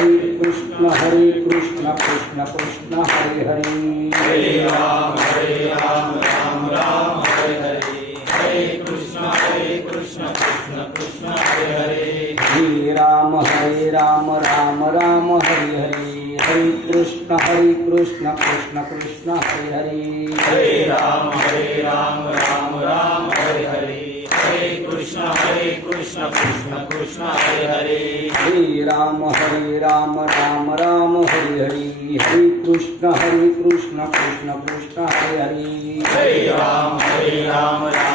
हरे कृष्ण कृष्ण कृष्ण हरे हरे। हरे राम राम राम हरे हरे, हरे कृष्ण कृष्ण कृष्ण हरे हरे। हरे राम राम राम हरे हरे, हरे कृष्ण कृष्ण कृष्ण हरे हरे। हरे राम राम राम हरे हरे, हरे कृष्ण कृष्ण कृष्ण हरे हरे। हरे राम राम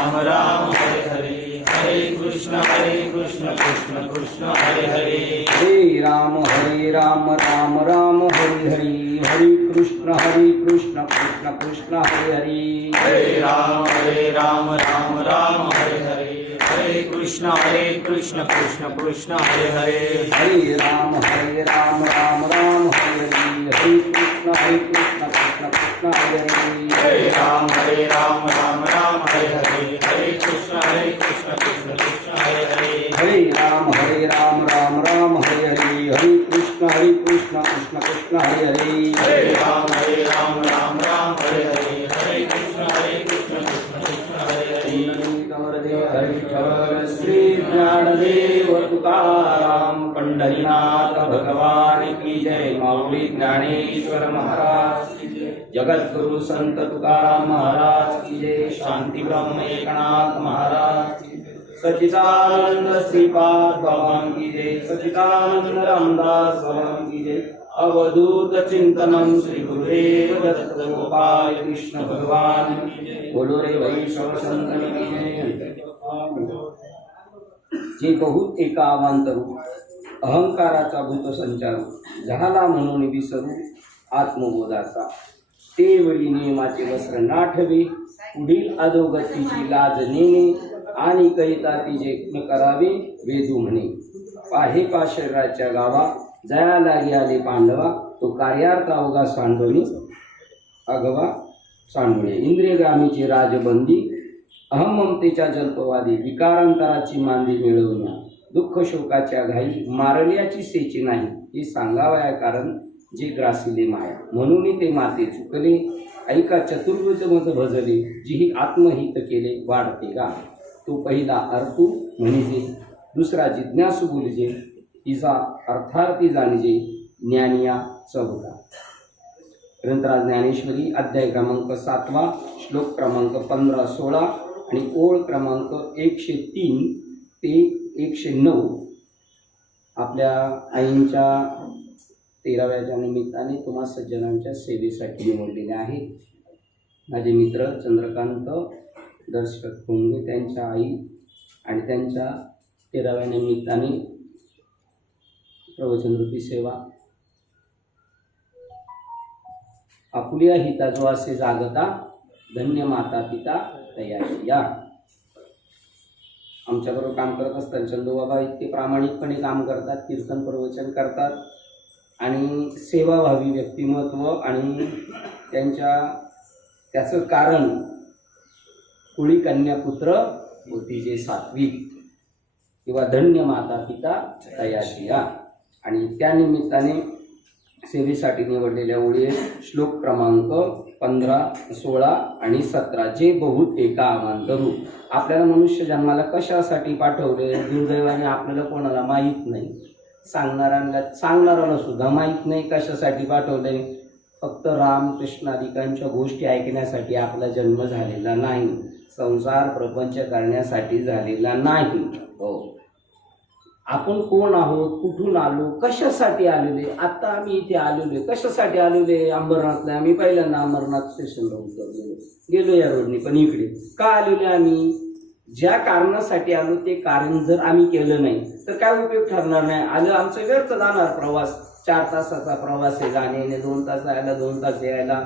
हरे हरे, हरे कृष्ण कृष्ण कृष्ण हरे हरे। हरे राम राम हरे हरे, हरे कृष्ण कृष्ण कृष्ण हरे हरे। हरे राम राम हरे हरे, हरे कृष्ण कृष्ण कृष्ण हरे हरे। हरे राम राम हरे हरे, हरे कृष्ण कृष्ण कृष्ण हरे हरे। हरे राम राम हरे हरे, हरे कृष्ण कृष्ण कृष्ण हरे हरे। हरे राम राम हरे हरे, हरे कृष्ण कृष्ण कृष्ण हरे हरे। हरे राम राम हरे हरे, हरे कृष्ण कृष्ण कृष्ण हरे हरे। हरे राम राम हरे हरे, हरे कृष्ण कृष्ण कृष्ण हरे हरे। हरिचरण श्री ज्ञानदेव तुकाराम पंढरीनाथ भगवान की जय। माऊली ज्ञानेश्वर महाराज की जय, जगद्गुरु संत तुकाराम महाराज की जय, शांती ब्रह्म एकनाथ महाराज की जय, सच्चिदानंद श्रीपाद भगवान की जय, सच्चिदानंद रामदास भगवान की जय। अवधूत चिंतनम श्री गुरुदेव दत्त गोपाल कृष्ण भगवान की जय। बोलो रे वैष्णव संतन की जय। जे बहुत एका अवांतरू अहंकाराचा भूत संचारू झाला म्हणून विसरू आत्मबोधाचा, ते वरी नियमाचे वस्त्र नाठवे, पुढील अधोगतीची लाज नेणे, आणि करिता तिचे न करावे वेदू म्हणे। पाहे शरीराच्या गावा जया लागी आले पांडवा, तो कार्यार्थ अवघा सांडोनी अगवा सांडुळे। इंद्रियग्रामीची राजबंदी अहम ममतेच्या जल्पवादी, विकारांतराची मांदी मिळवण्या, दुःख शोकाच्या घाई मारल्याची सेची नाही, हे सांगावया कारण जे ग्रासिले माया। म्हणून ते माते चुकले ऐका चतुर्भुज मज भजले, जिही आत्महित केले वाढते गा। तो पहिला अर्थू म्हणजे, दुसरा जिज्ञासू बोलिजे, तिचा अर्थार्थी जाणिजे, ज्ञानिया चौथा। ग्रंथराज ज्ञानेश्वरी अध्याय क्रमांक 7, श्लोक क्रमांक 15-16 आणि ओळ क्रमांक 103 ते 109 आपल्या आईंच्या 13व्याच्या निमित्ताने तुम्हा सज्जनांच्या सेवेसाठी निवडलेले आहे। माझे मित्र चंद्रकांत दर्शक कोंगे, त्यांच्या आई आणि त्यांच्या 13व्या निमित्ताने प्रवचनरूपी सेवा। आपुल्या हिता जो असे जागता, धन्य माता पिता तयाशी या। आमच्याबरोबर काम करत असताना चंदूबाबा इतके प्रामाणिकपणे काम करतात, कीर्तन प्रवचन करतात आणि सेवाभावी व्यक्तिमत्व, आणि त्याचं कारण कुळी कन्या पुत्र होती जे सात्विक, किंवा धन्य माता पिता तयाशी या। आणि त्या निमित्ताने सेवेसाठी निवडलेल्या ओळी श्लोक क्रमांक 15, 16 आणि 17। जे बहुत एका अवांतरू, आपल्याला मनुष्य जन्माला कशासाठी पाठवले दुर्दैवाने आपल्याला कोणाला माहीत नाही, सांगणाऱ्याला सुद्धा माहीत नाही कशासाठी पाठवले। फक्त रामकृष्णादिकांच्या गोष्टी ऐकण्यासाठी आपला जन्म झालेला नाही, संसार प्रपंच करण्यासाठी झालेला नाही। हो, आपण कोण आहोत, कुठून आलो, कशासाठी आलेले, आता आम्ही इथे आलेलो कशासाठी आलेले, अंबरनाथला आम्ही पहिल्यांदा अंबरनाथ स्टेशनला उतरलो, गेलो या रोडनी, पण इकडे का आलेले आम्ही, ज्या कारणासाठी आलो ते कारण जर आम्ही केलं नाही तर काय उपयोग ठरणार नाही। आलं आमचं व्यर्थ जाणार प्रवास, 4 तासाचा प्रवास आहे, जाणे 2 तास यायला 2 तास यायला,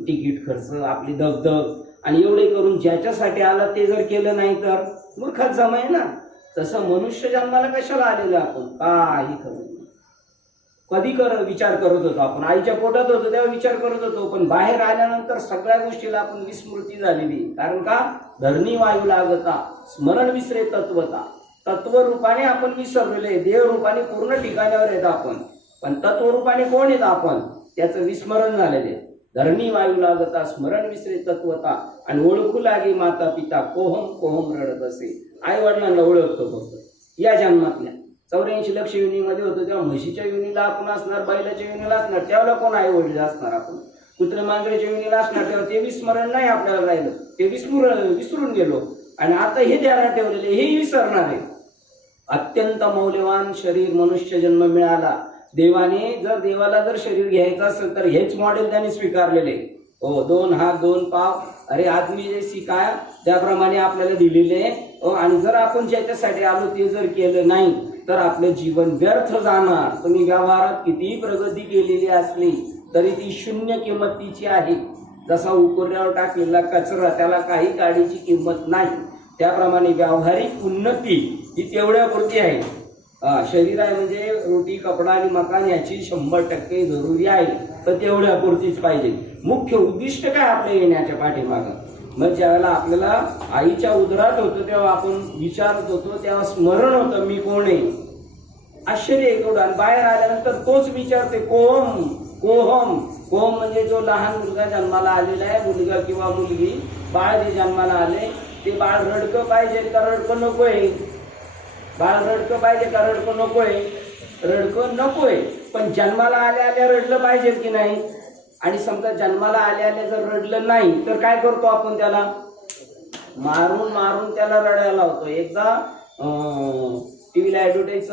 तिकीट खर्च, आपली दगदग, आणि एवढे करून ज्याच्यासाठी आला ते जर केलं नाही तर मूर्खात जमाय ना। तसं मनुष्य जन्माला कशाला आलेलं आपण काही खरं नाही। कधी विचार करत होतो आपण, आईच्या पोटात होतो तेव्हा विचार करत होतो, पण बाहेर आल्यानंतर सगळ्या गोष्टीला आपण विस्मृती झालेली। कारण का, धरणी वायू लागता स्मरण विसरे तत्वता, तत्व रूपाने आपण विसरलेले, देह रूपाने पूर्ण ठिकाणावर येत आपण। पण तत्वरूपाने कोण आहेत आपण त्याचं विस्मरण झालेले. धरणी वायू लागता स्मरण विसरे तत्वता आणि ओळखू लागे माता पिता कोहम कोहम रडत असे. आई वडिलांना ओळखतो फक्त या जन्मातल्या 84 लक्ष योनीमध्ये होतो तेव्हा म्हशीच्या योनीला आपण असणार, बैलाच्या योनीला असणार, त्यावेळेला कोण आई वडील असणार आपण. कुत्रे मांजरेच्या योनीला असणार तेव्हा ते विस्मरण नाही आपल्याला राहिलं, ते विसरून गेलो. आणि आता हे ध्यानात ठेवलेले हे विसरणार आहे. अत्यंत मौल्यवान शरीर मनुष्य जन्म मिळाला देवाने. जर देवाला जर शरीर घ्यायचं असेल तर हेच मॉडेल त्याने स्वीकारलेले. हो 2 हात 2 पाव अरे आदमी जैसी काय त्याप्रमाणे आपल्याला दिलेले. आणि जर आपण ज्याच्यासाठी आलो ते जर केलं नाही तर आपलं जीवन व्यर्थ जाणार. तुम्ही व्यवहारात कितीही प्रगती केलेली असली तरी ती शून्य किंमतीची आहे. जसा उकरड्यावर टाकलेला कचरा त्याला काही काडीची किंमत नाही, त्याप्रमाणे व्यावहारिक उन्नती ही तेवढ्यापुरती आहे. शरीर आहे म्हणजे रोटी कपडा आणि मकान याची 100% जरुरी आहे, तर तेवढ्यापुरतीच पाहिजे. मुख्य उद्दिष्ट काय आपल्या येण्याच्या पाठीमागं. मग ज्यावेळेला आपल्याला आईच्या उदरात होतं तेव्हा आपण विचारत होतो तेव्हा स्मरण होतं मी कोण आहे. आश्चर्य एवढं. आणि बाहेर आल्यानंतर तोच विचारते कोहम कोहम. कोहम म्हणजे जो लहान मुलगा जन्माला आलेला आहे, मुलगा किंवा मुलगी, बाळ जे जन्माला आले ते बाळ रडकं पाहिजे का रडकं नकोय. बाळ रडकं पाहिजे का रडकं नकोय. रडकं नकोय, पण जन्माला आल्या आल्या रडलं पाहिजे की नाही. आणि समजा जन्माला आल्या आल्या जर रडलं नाही तर काय करतो आपण, त्याला मारून मारून त्याला रडायला लावतो. एकदा टीव्हीला ऍडव्हर्टाईज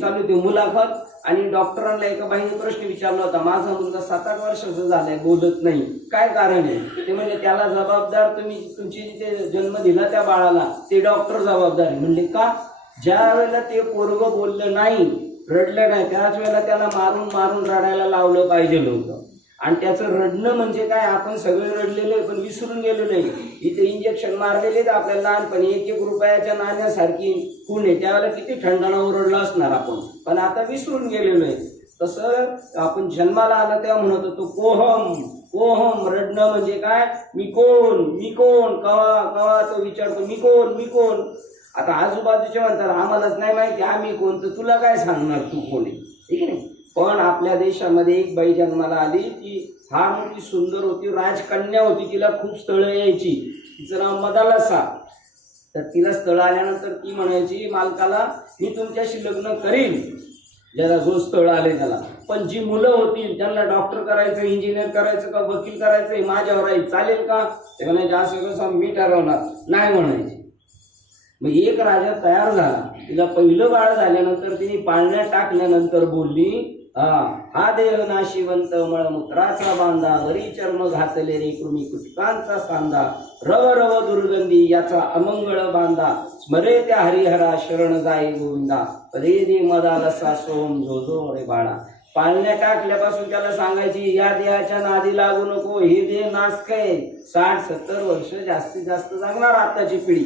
चालू होती मुलाखत, आणि डॉक्टरांना एका बाईने प्रश्न विचारला होता, माझा मुलगा 7-8 वर्षाचा झालाय बोलत नाही, काय कारण आहे. ते म्हणजे त्याला जबाबदार तुमची जिथे जन्म दिला त्या बाळाला ते डॉक्टर जबाबदार आहे. म्हणले का, ज्या वेळेला ते पोरगं बोललं नाही रडलं नाही त्याच वेळेला त्याला मारून मारून रडायला लावलं पाहिजे होतं. आणि त्याचं रडणं म्हणजे काय, आपण सगळे रडलेले पण विसरून गेलेलो आहे. इथे इंजेक्शन मारलेले आपल्याला लहानपणी 1-1 रुपयाच्या नाण्यासारखी खून आहे, त्यावेळेला किती थंडाना ओरडला असणार आपण, पण आता विसरून गेलेलो आहे. तसं आपण जन्माला आला तेव्हा म्हणत होतो कोहम कोहम. रडणं म्हणजे काय, मी कोण कवा कवा तो विचारतो मी कोण. आता आजूबाजूचे म्हणतात आम्हालाच नाही माहिती आम्ही कोण, तर तुला काय सांगणार तू कोण आहे, ठीक आहे. पण आपल्या देशामध्ये एक बाई जन्माला आली, ती फार मोठी सुंदर होती, राजकन्या होती, तिला खूप स्थळं यायची. तिचं नाव मदालसा. तर तिला स्थळ आल्यानंतर ती म्हणायची मालकाला मी तुमच्याशी लग्न करीन, ज्याला जो स्थळ आले त्याला, पण जी मुलं होतील त्यांना डॉक्टर करायचं, इंजिनियर करायचं का वकील करायचं माझ्यावर आहे, चालेल का. ते म्हणायचे असं कसं मी ठरवणार, नाही म्हणायचे. मग एक राजा तयार झाला, तिला पहिलं बाळ झाल्यानंतर तिने पाळण्यात टाकल्यानंतर बोलली, हा देह नाशिवंत मळमूत्राचा बांधा, वरी चर्म घातले रे कृमी कुटकांचा सांदा, रव रव दुर्गंधी याचा अमंगळ बांधा, स्मरे त्या हरिहरा शरण जाई गोविंदा, पदे दे मदालसा सोम झोझो रे बाळा. पाळण्या टाकल्यापासून त्याला सांगायची या देहाच्या नादी लागू नको, हे देह नासकय, 60-70 वर्ष जास्तीत जास्त जगणार आताची पिढी,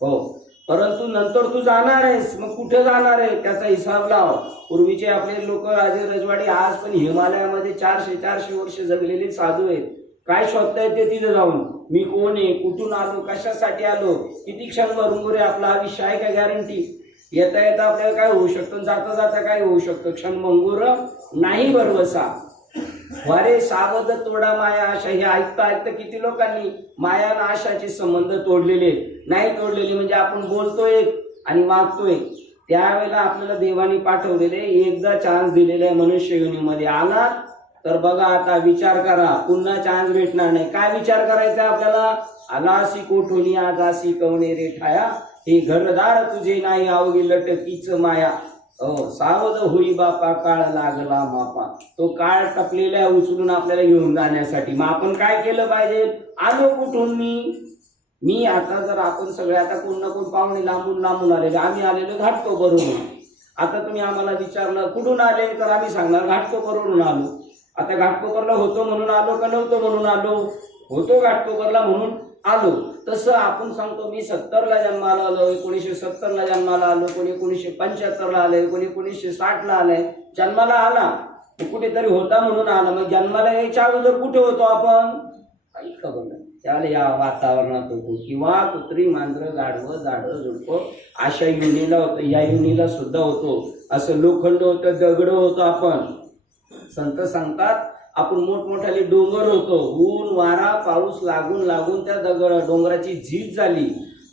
हो, परंतु नंतर तू जाणार आहेस. मग कुठे जाणार आहे त्याचा हिसाब लाव. पूर्वीचे आपले लोक राजे रजवाडी आज पण हिमालयामध्ये 400-400 वर्ष जगलेले साधू आहेत. काय शोधतायत ते तिथे जाऊन, मी कोण आहे, कुठून आलो, कशासाठी आलो, किती क्षण भरून आपलं आयुष्य आहे का गॅरंटी. येता येता आपल्याला काय होऊ शकतं, जाता जाता काय होऊ शकतं, क्षण मंगूर नाही भरवसा. वारे सावध तोडा माया आशा. हे ऐकता ऐकता किती लोकांनी माया आणि आशाचे संबंध तोडलेले नाही. तोडलेले म्हणजे आपण बोलतोय आणि मागतोय, त्यावेळेला आपल्याला देवानी पाठवलेले एकदा चान्स दिलेले मनुष्य योनीमध्ये आला तर बघा आता विचार करा, पुन्हा चान्स भेटणार नाही. काय विचार करायचा आपल्याला, आलासी कोठोनी आजासी कवणे रे ठाया, हे घरदार तुझे नाही अवघी लटकीच माया. सावध होई बापा काळ लागला मापा. तो काळ टपलेला उचलून आपल्याला घेऊन जाण्यासाठी मग आपण काय केलं पाहिजे, आलो कुठून मी आता जर आपण सगळे आता कोण ना कोण पाहुणे लांबून आलेले, आम्ही आलेलो घाटकोपरवरून. आता तुम्ही आम्हाला विचारलं कुठून आले तर आम्ही सांगणार घाटकोपरवरून आलो. आता घाटकोपरला होतो म्हणून आलो का नव्हतं म्हणून आलो, होतो घाटकोपरला म्हणून आलो. तसं आपण सांगतो मी 70ला जन्माला आलो, 1970ला जन्माला आलो, कोणी 1975ला आले, कोणी 1960ला आलंय. जन्माला आला कुठेतरी होता म्हणून आला. मग जन्माला यायच्या अगोदर कुठे होतो आपण, काही खबर नाही. त्याला या वातावरणात होतो, किंवा कुत्री मांजरं गाढवं झाडं झुडपं अशा युनीला होतं, या युनीला सुद्धा होतो. असं लोखंड होतं, दगड होतं. आपण संत सांगतात आपण मोठमोठाले डोंगर होतो, ऊन वारा पाऊस लागून लागून त्या डोंगराची झीज झाली.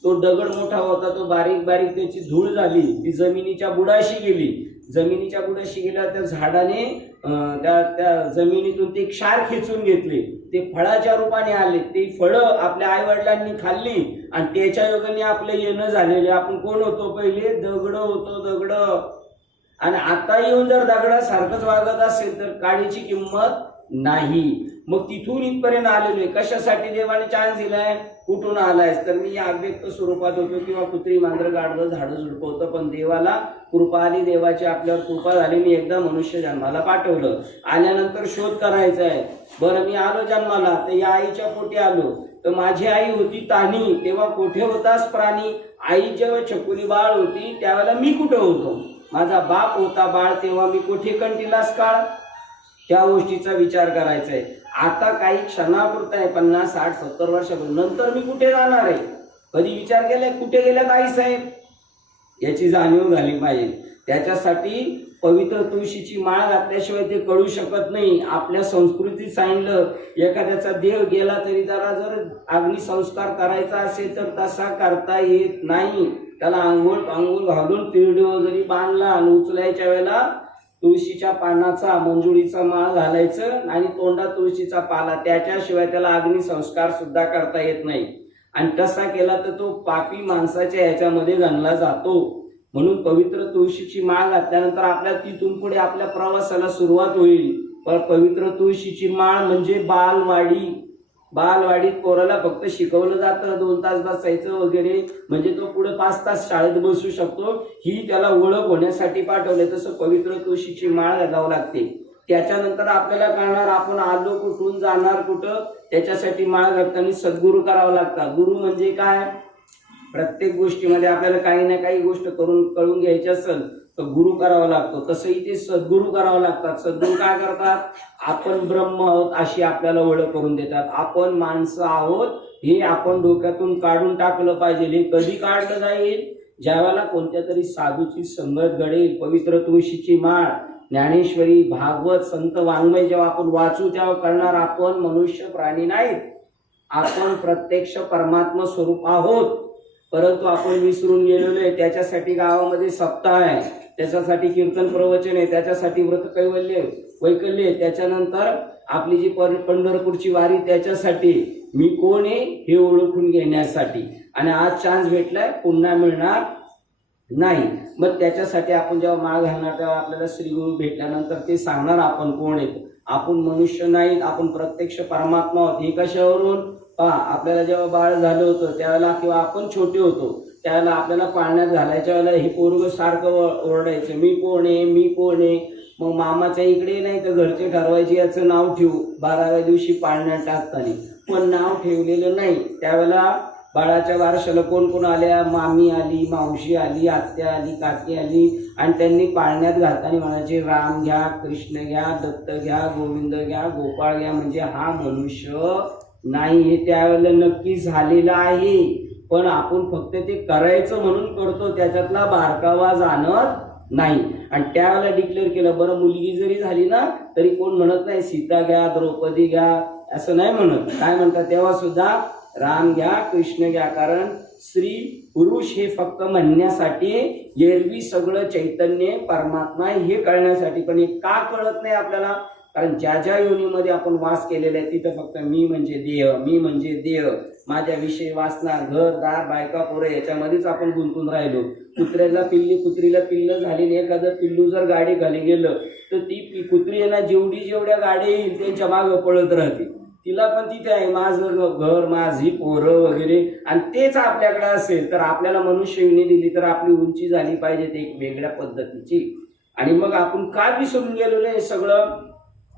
तो दगड मोठा होता, तो बारीक बारीक त्याची धूळ झाली, ती जमिनीच्या बुडाशी गेली. जमिनीच्या बुडाशी गेल्यावर त्या झाडाने त्या जमिनीतून ते क्षार खेचून घेतले, ते फळाच्या रूपाने आले. ते फळं आपल्या आई वडिलांनी खाल्ली आणि त्याच्या योगाने आपलं येणं झालेले. आपण कोण होतो? पहिले दगड होतो, दगड. आणि आता येऊन जर दगडासारखंच वागत असेल तर काडीची किंमत नाही. मग तिथून इथपर्यंत आलेलो आहे. कशासाठी देवाने चान्स दिलाय? कुठून आलायस? तर मी या अव्यक्त स्वरूपात होतो किंवा कुत्री मांजर गाडलं झाडं झुडपं होतं, पण देवाला कृपा आली, देवाची आपल्यावर कृपा झाली. मी एकदा मनुष्य जन्माला पाठवलं. आल्यानंतर शोध करायचा आहे. बरं, मी आलो जन्माला तर या आईच्या पोटी आलो, तर माझी आई होती तानी, तेव्हा कोठे होतास प्राणी? आई जेव्हा छकुली बाळ होती त्यावेळेला मी कुठं होतो? माझा बाप होता बाळ, तेव्हा मी कुठे कंटिलास काळ? त्या गोष्टीचा विचार करायचा आहे. आता काही क्षणापुरता आहे, 50, 60, 70 वर्षापूर्वी, नंतर मी कुठे जाणार आहे? कधी विचार केलाय कुठे गेल्यात आई साहेब? याची जाणीव झाली पाहिजे. त्याच्यासाठी पवित्र तुळशीची माळ घातल्याशिवाय ते कळू शकत नाही. आपल्या संस्कृतीत सांगितलं, एखाद्याचा देव गेला तरी त्याला जर अग्निसंस्कार करायचा असेल तर तसा करता येत नाही. त्याला आंघोळ घालून तिरडीवर जरी बांधला आणि उचलायच्या वेळेला तुळशीच्या पानाचा मंजुळीचा माळ घालायचं आणि तोंडात तुळशीचा पाला, त्याच्याशिवाय त्याला अग्निसंस्कार सुद्धा करता येत नाही. आणि तसा केला तर तो पापी माणसाच्या ह्याच्यामध्ये गणला जातो. म्हणून पवित्र तुळशीची माळ घातल्यानंतर आपल्या तिथून पुढे आपल्या प्रवासाला सुरुवात होईल. पण पवित्र तुळशीची माळ म्हणजे बालवाडी. बालवाडीत पोराला फक्त शिकवलं जातं, 2 तास बसायचं वगैरे, म्हणजे तो पुढे 5 तास शाळेत बसू शकतो. ही त्याला ओळख होण्यासाठी पाठवले. तसं पवित्र तुळशीची माळ घालावं लागते. त्याच्यानंतर आपल्याला कळणार आपण आलो कुठून, जाणार कुठं. त्याच्यासाठी माळ घालताना सद्गुरू करावं लागतात. गुरु म्हणजे काय? प्रत्येक गोष्टीमध्ये आपल्याला काही ना काही गोष्ट कळून घ्यायची असेल तर गुरु करावा लागतो. तसं इथे सद्गुरू करावं लागतात. सद्गुरू काय करतात? आपण ब्रह्म आहोत अशी आपल्याला ओळख करून देतात. आपण माणसं आहोत हे आपण डोक्यातून काढून टाकलं पाहिजे. हे कधी काढलं जाईल? ज्यावेळेला कोणत्या तरी साधूची संगत घडेल. पवित्र तुळशीची माळ, ज्ञानेश्वरी, भागवत, संत वाङ्मय जेव्हा आपण वाचू तेव्हा कळणार आपण मनुष्य प्राणी नाहीत. आपण प्रत्यक्ष परमात्मा स्वरूप आहोत, परंतु आपण विसरून गेलेलो आहे. त्याच्यासाठी गावामध्ये सप्ताह आहे, त्याच्यासाठी कीर्तन प्रवचन आहे, त्याच्यासाठी व्रत कैवल्य वैकल्य, त्याच्यानंतर आपली जी पंढरपूरची वारी, त्याच्यासाठी मी कोण आहे हे ओळखून घेण्यासाठी. आणि आज चान्स भेटलाय, पुन्हा मिळणार नाही. मग त्याच्यासाठी आपण जेव्हा माळ घालणार तेव्हा आपल्याला श्री गुरु भेटल्यानंतर ते सांगणार आपण कोण आहेत. आपण मनुष्य नाहीत, आपण प्रत्यक्ष परमात्मा आहोत. हे कशावरून? आपल्याला जेव्हा बाळ झालं होतं त्यावेळेला किंवा आपण छोटे होतो त्यावेळेला आपल्याला पाळण्यात घालायच्या वेळेला हे पोरग सारखं ओरडायचं, मी कोण आहे, मी कोण आहे. मग मामाच्या इकडे नाही तर घरचे ठरवायचे याचं नाव ठेवू 12व्या दिवशी पाळण्यात टाकताना, पण नाव ठेवलेलं नाही. त्यावेळेला बाळाच्या वारशाला कोण कोण आल्या? मामी आली, मावशी आली, आत्या आली, काकी आली. आणि त्यांनी पाळण्यात घालताना म्हणायचे राम घ्या, कृष्ण घ्या, दत्त घ्या, गोविंद घ्या, गोपाळ घ्या. म्हणजे हा मनुष्य नाही, हे त्यावेळेला नक्की झालेलं आहे. पण आपण फक्त ते करायचं म्हणून करतो, त्याच्यातला बारकावा जाणत नाही. आणि त्यावेळेला डिक्लेअर केलं. बरं, मुलगी जरी झाली ना तरी कोण म्हणत नाही सीता घ्या, द्रौपदी घ्या, असं नाही म्हणत. काय म्हणतात? तेव्हा सुद्धा राम घ्या, कृष्ण घ्या. कारण स्त्री पुरुष हे फक्त म्हणण्यासाठी, एरवी सगळं चैतन्य परमात्मा हे कळण्यासाठी. पण हे का कळत नाही आपल्याला? कारण ज्या ज्या योनीमध्ये आपण वास केलेला आहे तिथं फक्त मी म्हणजे देह, मी म्हणजे देह, माझ्याविषयी वासना, घर दार, बायका पोरं याच्यामध्येच आपण गुंतून राहिलो. कुत्र्याला कुत्रीला पिल्ल झालेली एखादं पिल्लू जर गाडी खाली गेलं तर ती कुत्री यांना जेवढ्या गाड्या येईल त्यांच्या मागं पळत राहते. तिला पण तिथे आहे माझं घर, माझी पोरं वगैरे. आणि तेच आपल्याकडे असेल तर आपल्याला मनुष्य योनी दिली तर आपली उंची झाली पाहिजे ते एक वेगळ्या पद्धतीची. आणि मग आपण का विसरून गेलेलो आहे सगळं?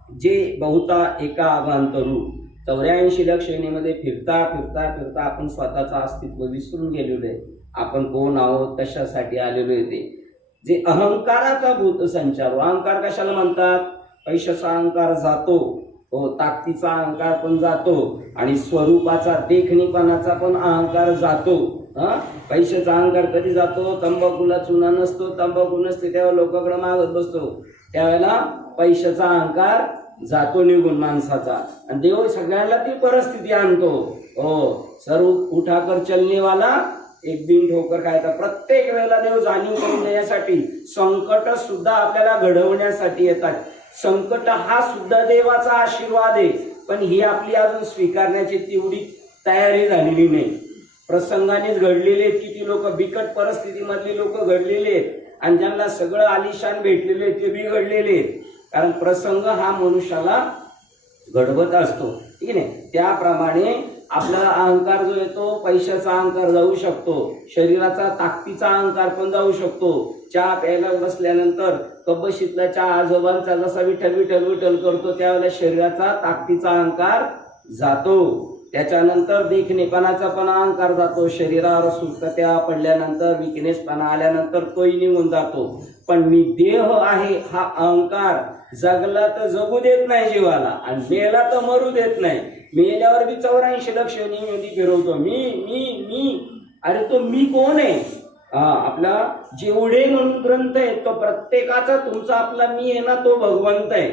जे बहुता एका अभांतरू 84 लाख श्रेणीमध्ये फिरता फिरता फिरता आपण स्वतःचं अस्तित्व विसरून गेलेलो आहे. आपण कोण आहोत, कशासाठी आलेलो आहे ते. जे अहंकाराचा भूत संचार. अहंकार कशाला म्हणतात? पैशाचा अहंकार जातो, हो, ताकदीचा अहंकार पण जातो, आणि स्वरूपाचा देखणीपणाचा पण अहंकार जातो. पैशाचा अहंकार कधी जातो? तंबाखूला चुना नसतो, तंबाखू नसते तेव्हा लोकांकडे मागत बसतो, त्यावेळेला पैशाचा अहंकार जातो निघून माणसाचा. आणि देव सगळ्यांना ती परिस्थिती आणतो. हो, सर्व उठाकर चलने वाला एक दिन ठोकर खायचा. प्रत्येक वेळेला देव जाणीव करून देण्यासाठी, संकट सुद्धा आपल्याला घडवण्यासाठी येतात. संकट हा सुद्धा देवाचा आशीर्वाद आहे, पण ही आपली अजून स्वीकारण्याची तेवढी तयारी झालेली नाही. प्रसंगानेच घडलेले आहेत, किती लोक बिकट परिस्थितीमधली लोक घडलेले आहेत, आणि ज्यांना सगळं आलिशान भेटलेले ते बिघडलेले आहेत. कारण प्रसंग हा मनुष्याला घडवत असतो, ठीक आहे. त्याप्रमाणे आपल्याला अहंकार जो येतो, पैशाचा अहंकार जाऊ शकतो, शरीराचा ताकदीचा अहंकार पण जाऊ शकतो. चहा प्यायला बसल्यानंतर कबशीतला चहा आजोबांचा जसा विठ्ठल विठ्ठल विठ्ठल करतो त्यावेळेला शरीराचा ताकदीचा अहंकार जातो. त्याच्यानंतर देखणेपणाचा पण अहंकार जातो. शरीरावर सुस्तत्या पडल्यानंतर, विकनेसपणा आल्यानंतर तोही निघून जातो. पण मी देह आहे हा अहंकार जगला तर जगू देत नाही जीवाला, आणि मेला तर मरू देत नाही. मेल्यावर बी 84 लक्ष निधी फिरवतो, मी मी मी. अरे तो मी कोण आहे? आपला जेवढे म्हणून ग्रंथ आहेत तो प्रत्येकाचा तुमचा आपला मी आहे ना, तो भगवंत आहे.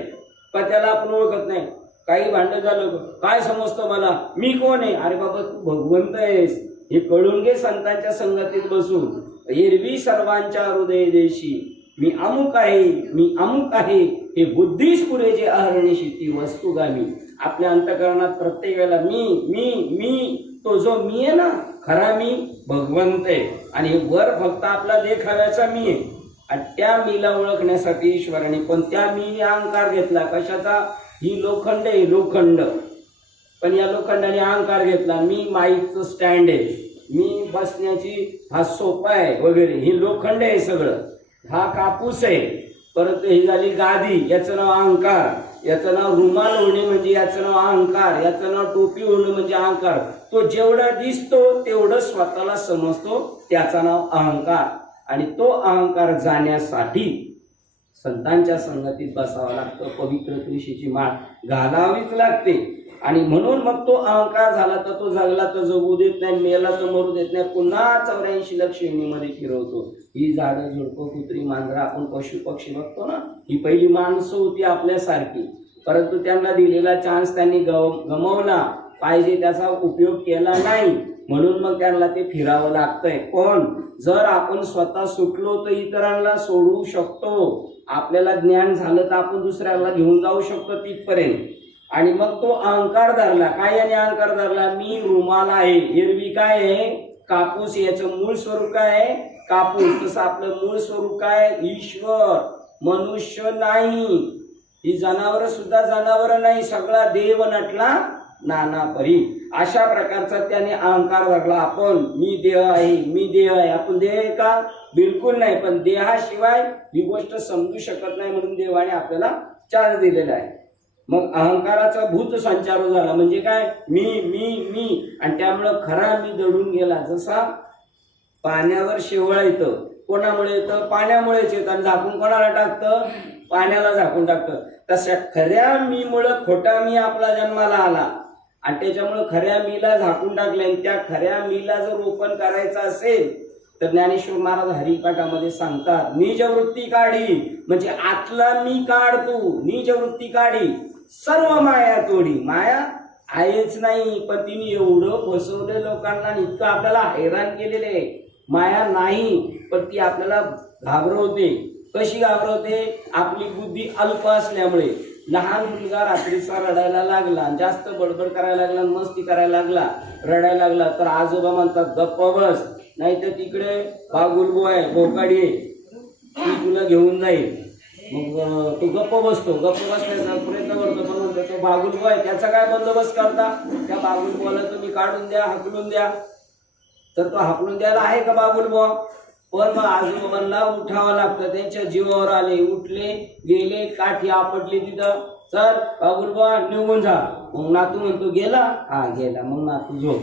पण त्याला आपण ओळखत नाही. काही भांडण झालं, काय समजतं मला, मी कोण आहे? अरे बाबा तू भगवंत आहेस हे कळून घे संतांच्या संगतीत बसून. एरवी सर्वांच्या हृदय देशी मी अमुक आहे, मी अमुक आहे, हे बुद्धीस पुरे जे अहर्निशी ती वस्तुगामी. आपल्या अंतःकरणात प्रत्येक वेळेला मी मी मी, तो जो मी आहे ना, खरा मी भगवंत आहे. आणि हे वर फक्त आपला देखाव्याचा मी आहे. आणि त्या मीला ओळखण्यासाठी ईश्वराने पण त्या मी अहंकार घेतला. कशाचा? ही लोखंड आहे, लोखंड. पण या लोखंडाने अहंकार घेतला, मी माईकचं स्टँड आहे, मी बसण्याची हा सोपा आहे वगैरे. ही लोखंड आहे सगळं. हा कापूस आहे, परंतु ही झाली गादी, याचं नाव अहंकार. याचं नाव रुमाल होणे म्हणजे याचं नाव अहंकार. याचं नाव टोपी होणं म्हणजे अहंकार. तो जेवढा दिसतो तेवढं स्वतःला समजतो, त्याचं नाव अहंकार. आणि तो अहंकार जाण्यासाठी संतांच्या संगतीत बसावं लागतं, पवित्र तुळशीची माळ घालावीच लागते. आणि म्हणून मग तो अहंकार झाला तर तो जगला तर जगू देत नाही, मेला तर मरू देत नाही, पुन्हा 84 लक्ष योनीमध्ये फिरवतो. ही झाडं झुडपं कुत्री मांजरा आपण पशु पक्षी बघतो ना, ही पहिली माणसं होती आपल्यासारखी, परंतु त्यांना दिलेला चान्स त्यांनी गमावला, पाहिजे त्याचा उपयोग केला नाही, म्हणून मग त्यांना ते फिरावं लागतंय. पण जर आपण स्वतः सुटलो तर इतरांना सोडवू शकतो. आपल्याला ज्ञान झालं तर आपण दुसऱ्याला घेऊन जाऊ शकतो तिथपर्यंत. आणि मग तो अहंकार धरला. काय याने अहंकार धरला? मी रुमाल आहे. एरवी काय आहे? कापूस. याचं मूळ स्वरूप काय आहे? कापूस. तसं आपलं मूळ स्वरूप काय? ईश्वर. मनुष्य नाही, ही जनावर सुद्धा जनावर नाही, सगळा देव नटला नाना परी. अशा प्रकारचा त्याने अहंकार धरला. आपण मी देह आहे, मी देह आहे. आपण देह आहे का? बिलकुल नाही. पण देहाशिवाय ही गोष्ट समजू शकत नाही, म्हणून देवाने आपल्याला चान्स दिलेला आहे. मग अहंकाराचा भूत संचार झाला. म्हणजे काय? मी मी मी. आणि त्यामुळं खरा मी दडून गेला. जसा पाण्यावर शेवळ येतं, कोणामुळे येतं? पाण्यामुळेच येतं. आणि झाकून कोणाला टाकतं? पाण्याला झाकून टाकतं. तशा खऱ्या मी मुळे खोटा मी आपला जन्माला आला, आणि त्याच्यामुळे खऱ्या मीला झाकून टाकले. आणि त्या खऱ्या मीला जर ओपन करायचं असेल तर ज्ञानेश्वर महाराज हरिपाठामध्ये सांगतात, निज वृत्ती काढी. म्हणजे आतला मी काढतो, निज वृत्ती काढी, सर्व माया तोडी. माया आहेच नाही, पण तिने एवढं फसवले लोकांना, इतकं आपल्याला हैराण केलेले. माया नाही, पण ती आपल्याला घाबरवते. कशी घाबरवते? आपली बुद्धी अल्प असल्यामुळे. लहान मुलगा रात्रीचा रडायला लागला, जास्त बडबड करायला लागला, मस्ती करायला लागला, रडायला लागला, तर आजोबा म्हणतात गप्प बस, नाही तर तिकडे बागुलबो आहे, भोकाडी आहे, ती तुला घेऊन जाईल. मग तो गप्प बसतो. गप्प बसण्याचा प्रयत्न करतो, पण म्हणतो तो बागुलबो आहे, त्याचा काय बंदोबस्त करता? त्या बागुलबोला तुम्ही काढून द्या, हाकलून द्या. तर तो हाकलून द्यायला आहे का बागुलबो? पण मग आजोबांना उठावं लागतं. त्यांच्या जीवावर आले, उठले, गेले, काठी आपटली तिथं, चल बागुलबा निघून जा. मग नातू म्हणतो गेला? हा गेला. मग नातू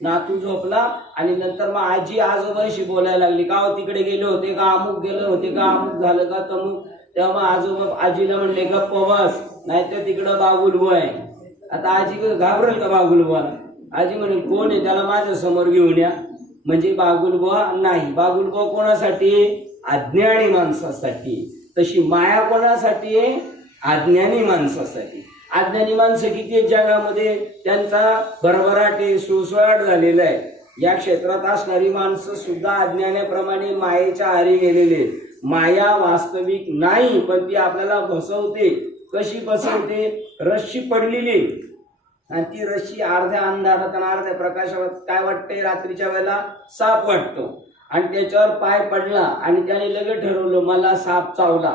नातू झोपला. आणि नंतर मग आजी आजोबाशी बोलायला लागली, का हो तिकडे गेले होते का, अमुक गेले होते का, अमुक झालं का, तमुक. तेव्हा मग आजोबा आजीला म्हणले गप्प बस, नाहीतर तिकडं बागुलबो आहे. आता आजी घाबरेल का बागुलबोला? आजी म्हणे कोण आहे, त्याला माझ्या समोर घेऊन या. म्हणजे बागुलबुवा नाही. बागुलबुवा कोणासाठी? अज्ञानी माणसासाठी. तशी माया कोणासाठी आहे? अज्ञानी माणसासाठी. अज्ञानी माणसं किती आहेत जगामध्ये? त्यांचा भरभराटे सुळसुळाट झालेला आहे. या क्षेत्रात असणारी माणसं सुद्धा अज्ञानाप्रमाणे मायेच्या आहारी गेलेले. माया वास्तविक नाही, पण ती आपल्याला फसवते. कशी फसवते? रस्सी पडलेली आणि ती रस्सी अर्ध्या अंधारात आणि अर्ध्या प्रकाशात काय वाटते? रात्रीच्या वेळेला साप वाटतो आणि त्याच्यावर पाय पडला आणि त्याने लगेच ठरवलं मला साप चावला.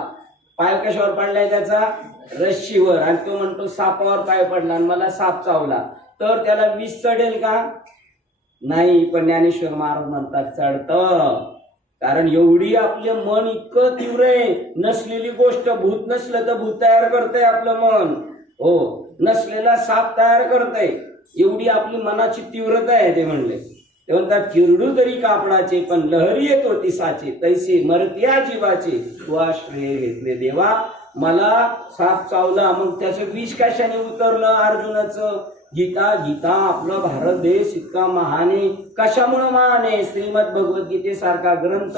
पाय कशावर पडलाय त्याचा? रस्सीवर. आणि तो म्हणतो सापावर पाय पडला आणि मला साप चावला. तर त्याला विष चढेल का? नाही. पण ज्ञानेश्वर महाराज म्हणतात चढतं. कारण एवढी आपलं मन इतकं तीव्र आहे. नसलेली गोष्ट, भूत नसलं तर भूत तयार करतंय आपलं मन. हो, नसलेला साप तयार करतंय. एवढी आपली मनाची तीव्रता आहे. ते म्हणले, ते म्हणतात चिरडू तरी कापडाचे पण लहरी येत होती साचे, तैसे मरत्या जीवाचे तू आश्रय घेतले देवा. मला साप चावला, मग त्याचं विष कशाने उतरलं अर्जुनाचं? गीता गीता आपला भारत देश इतका महान आहे. कशामुळे महान आहे? श्रीमद भगवद्गीतेसारखा ग्रंथ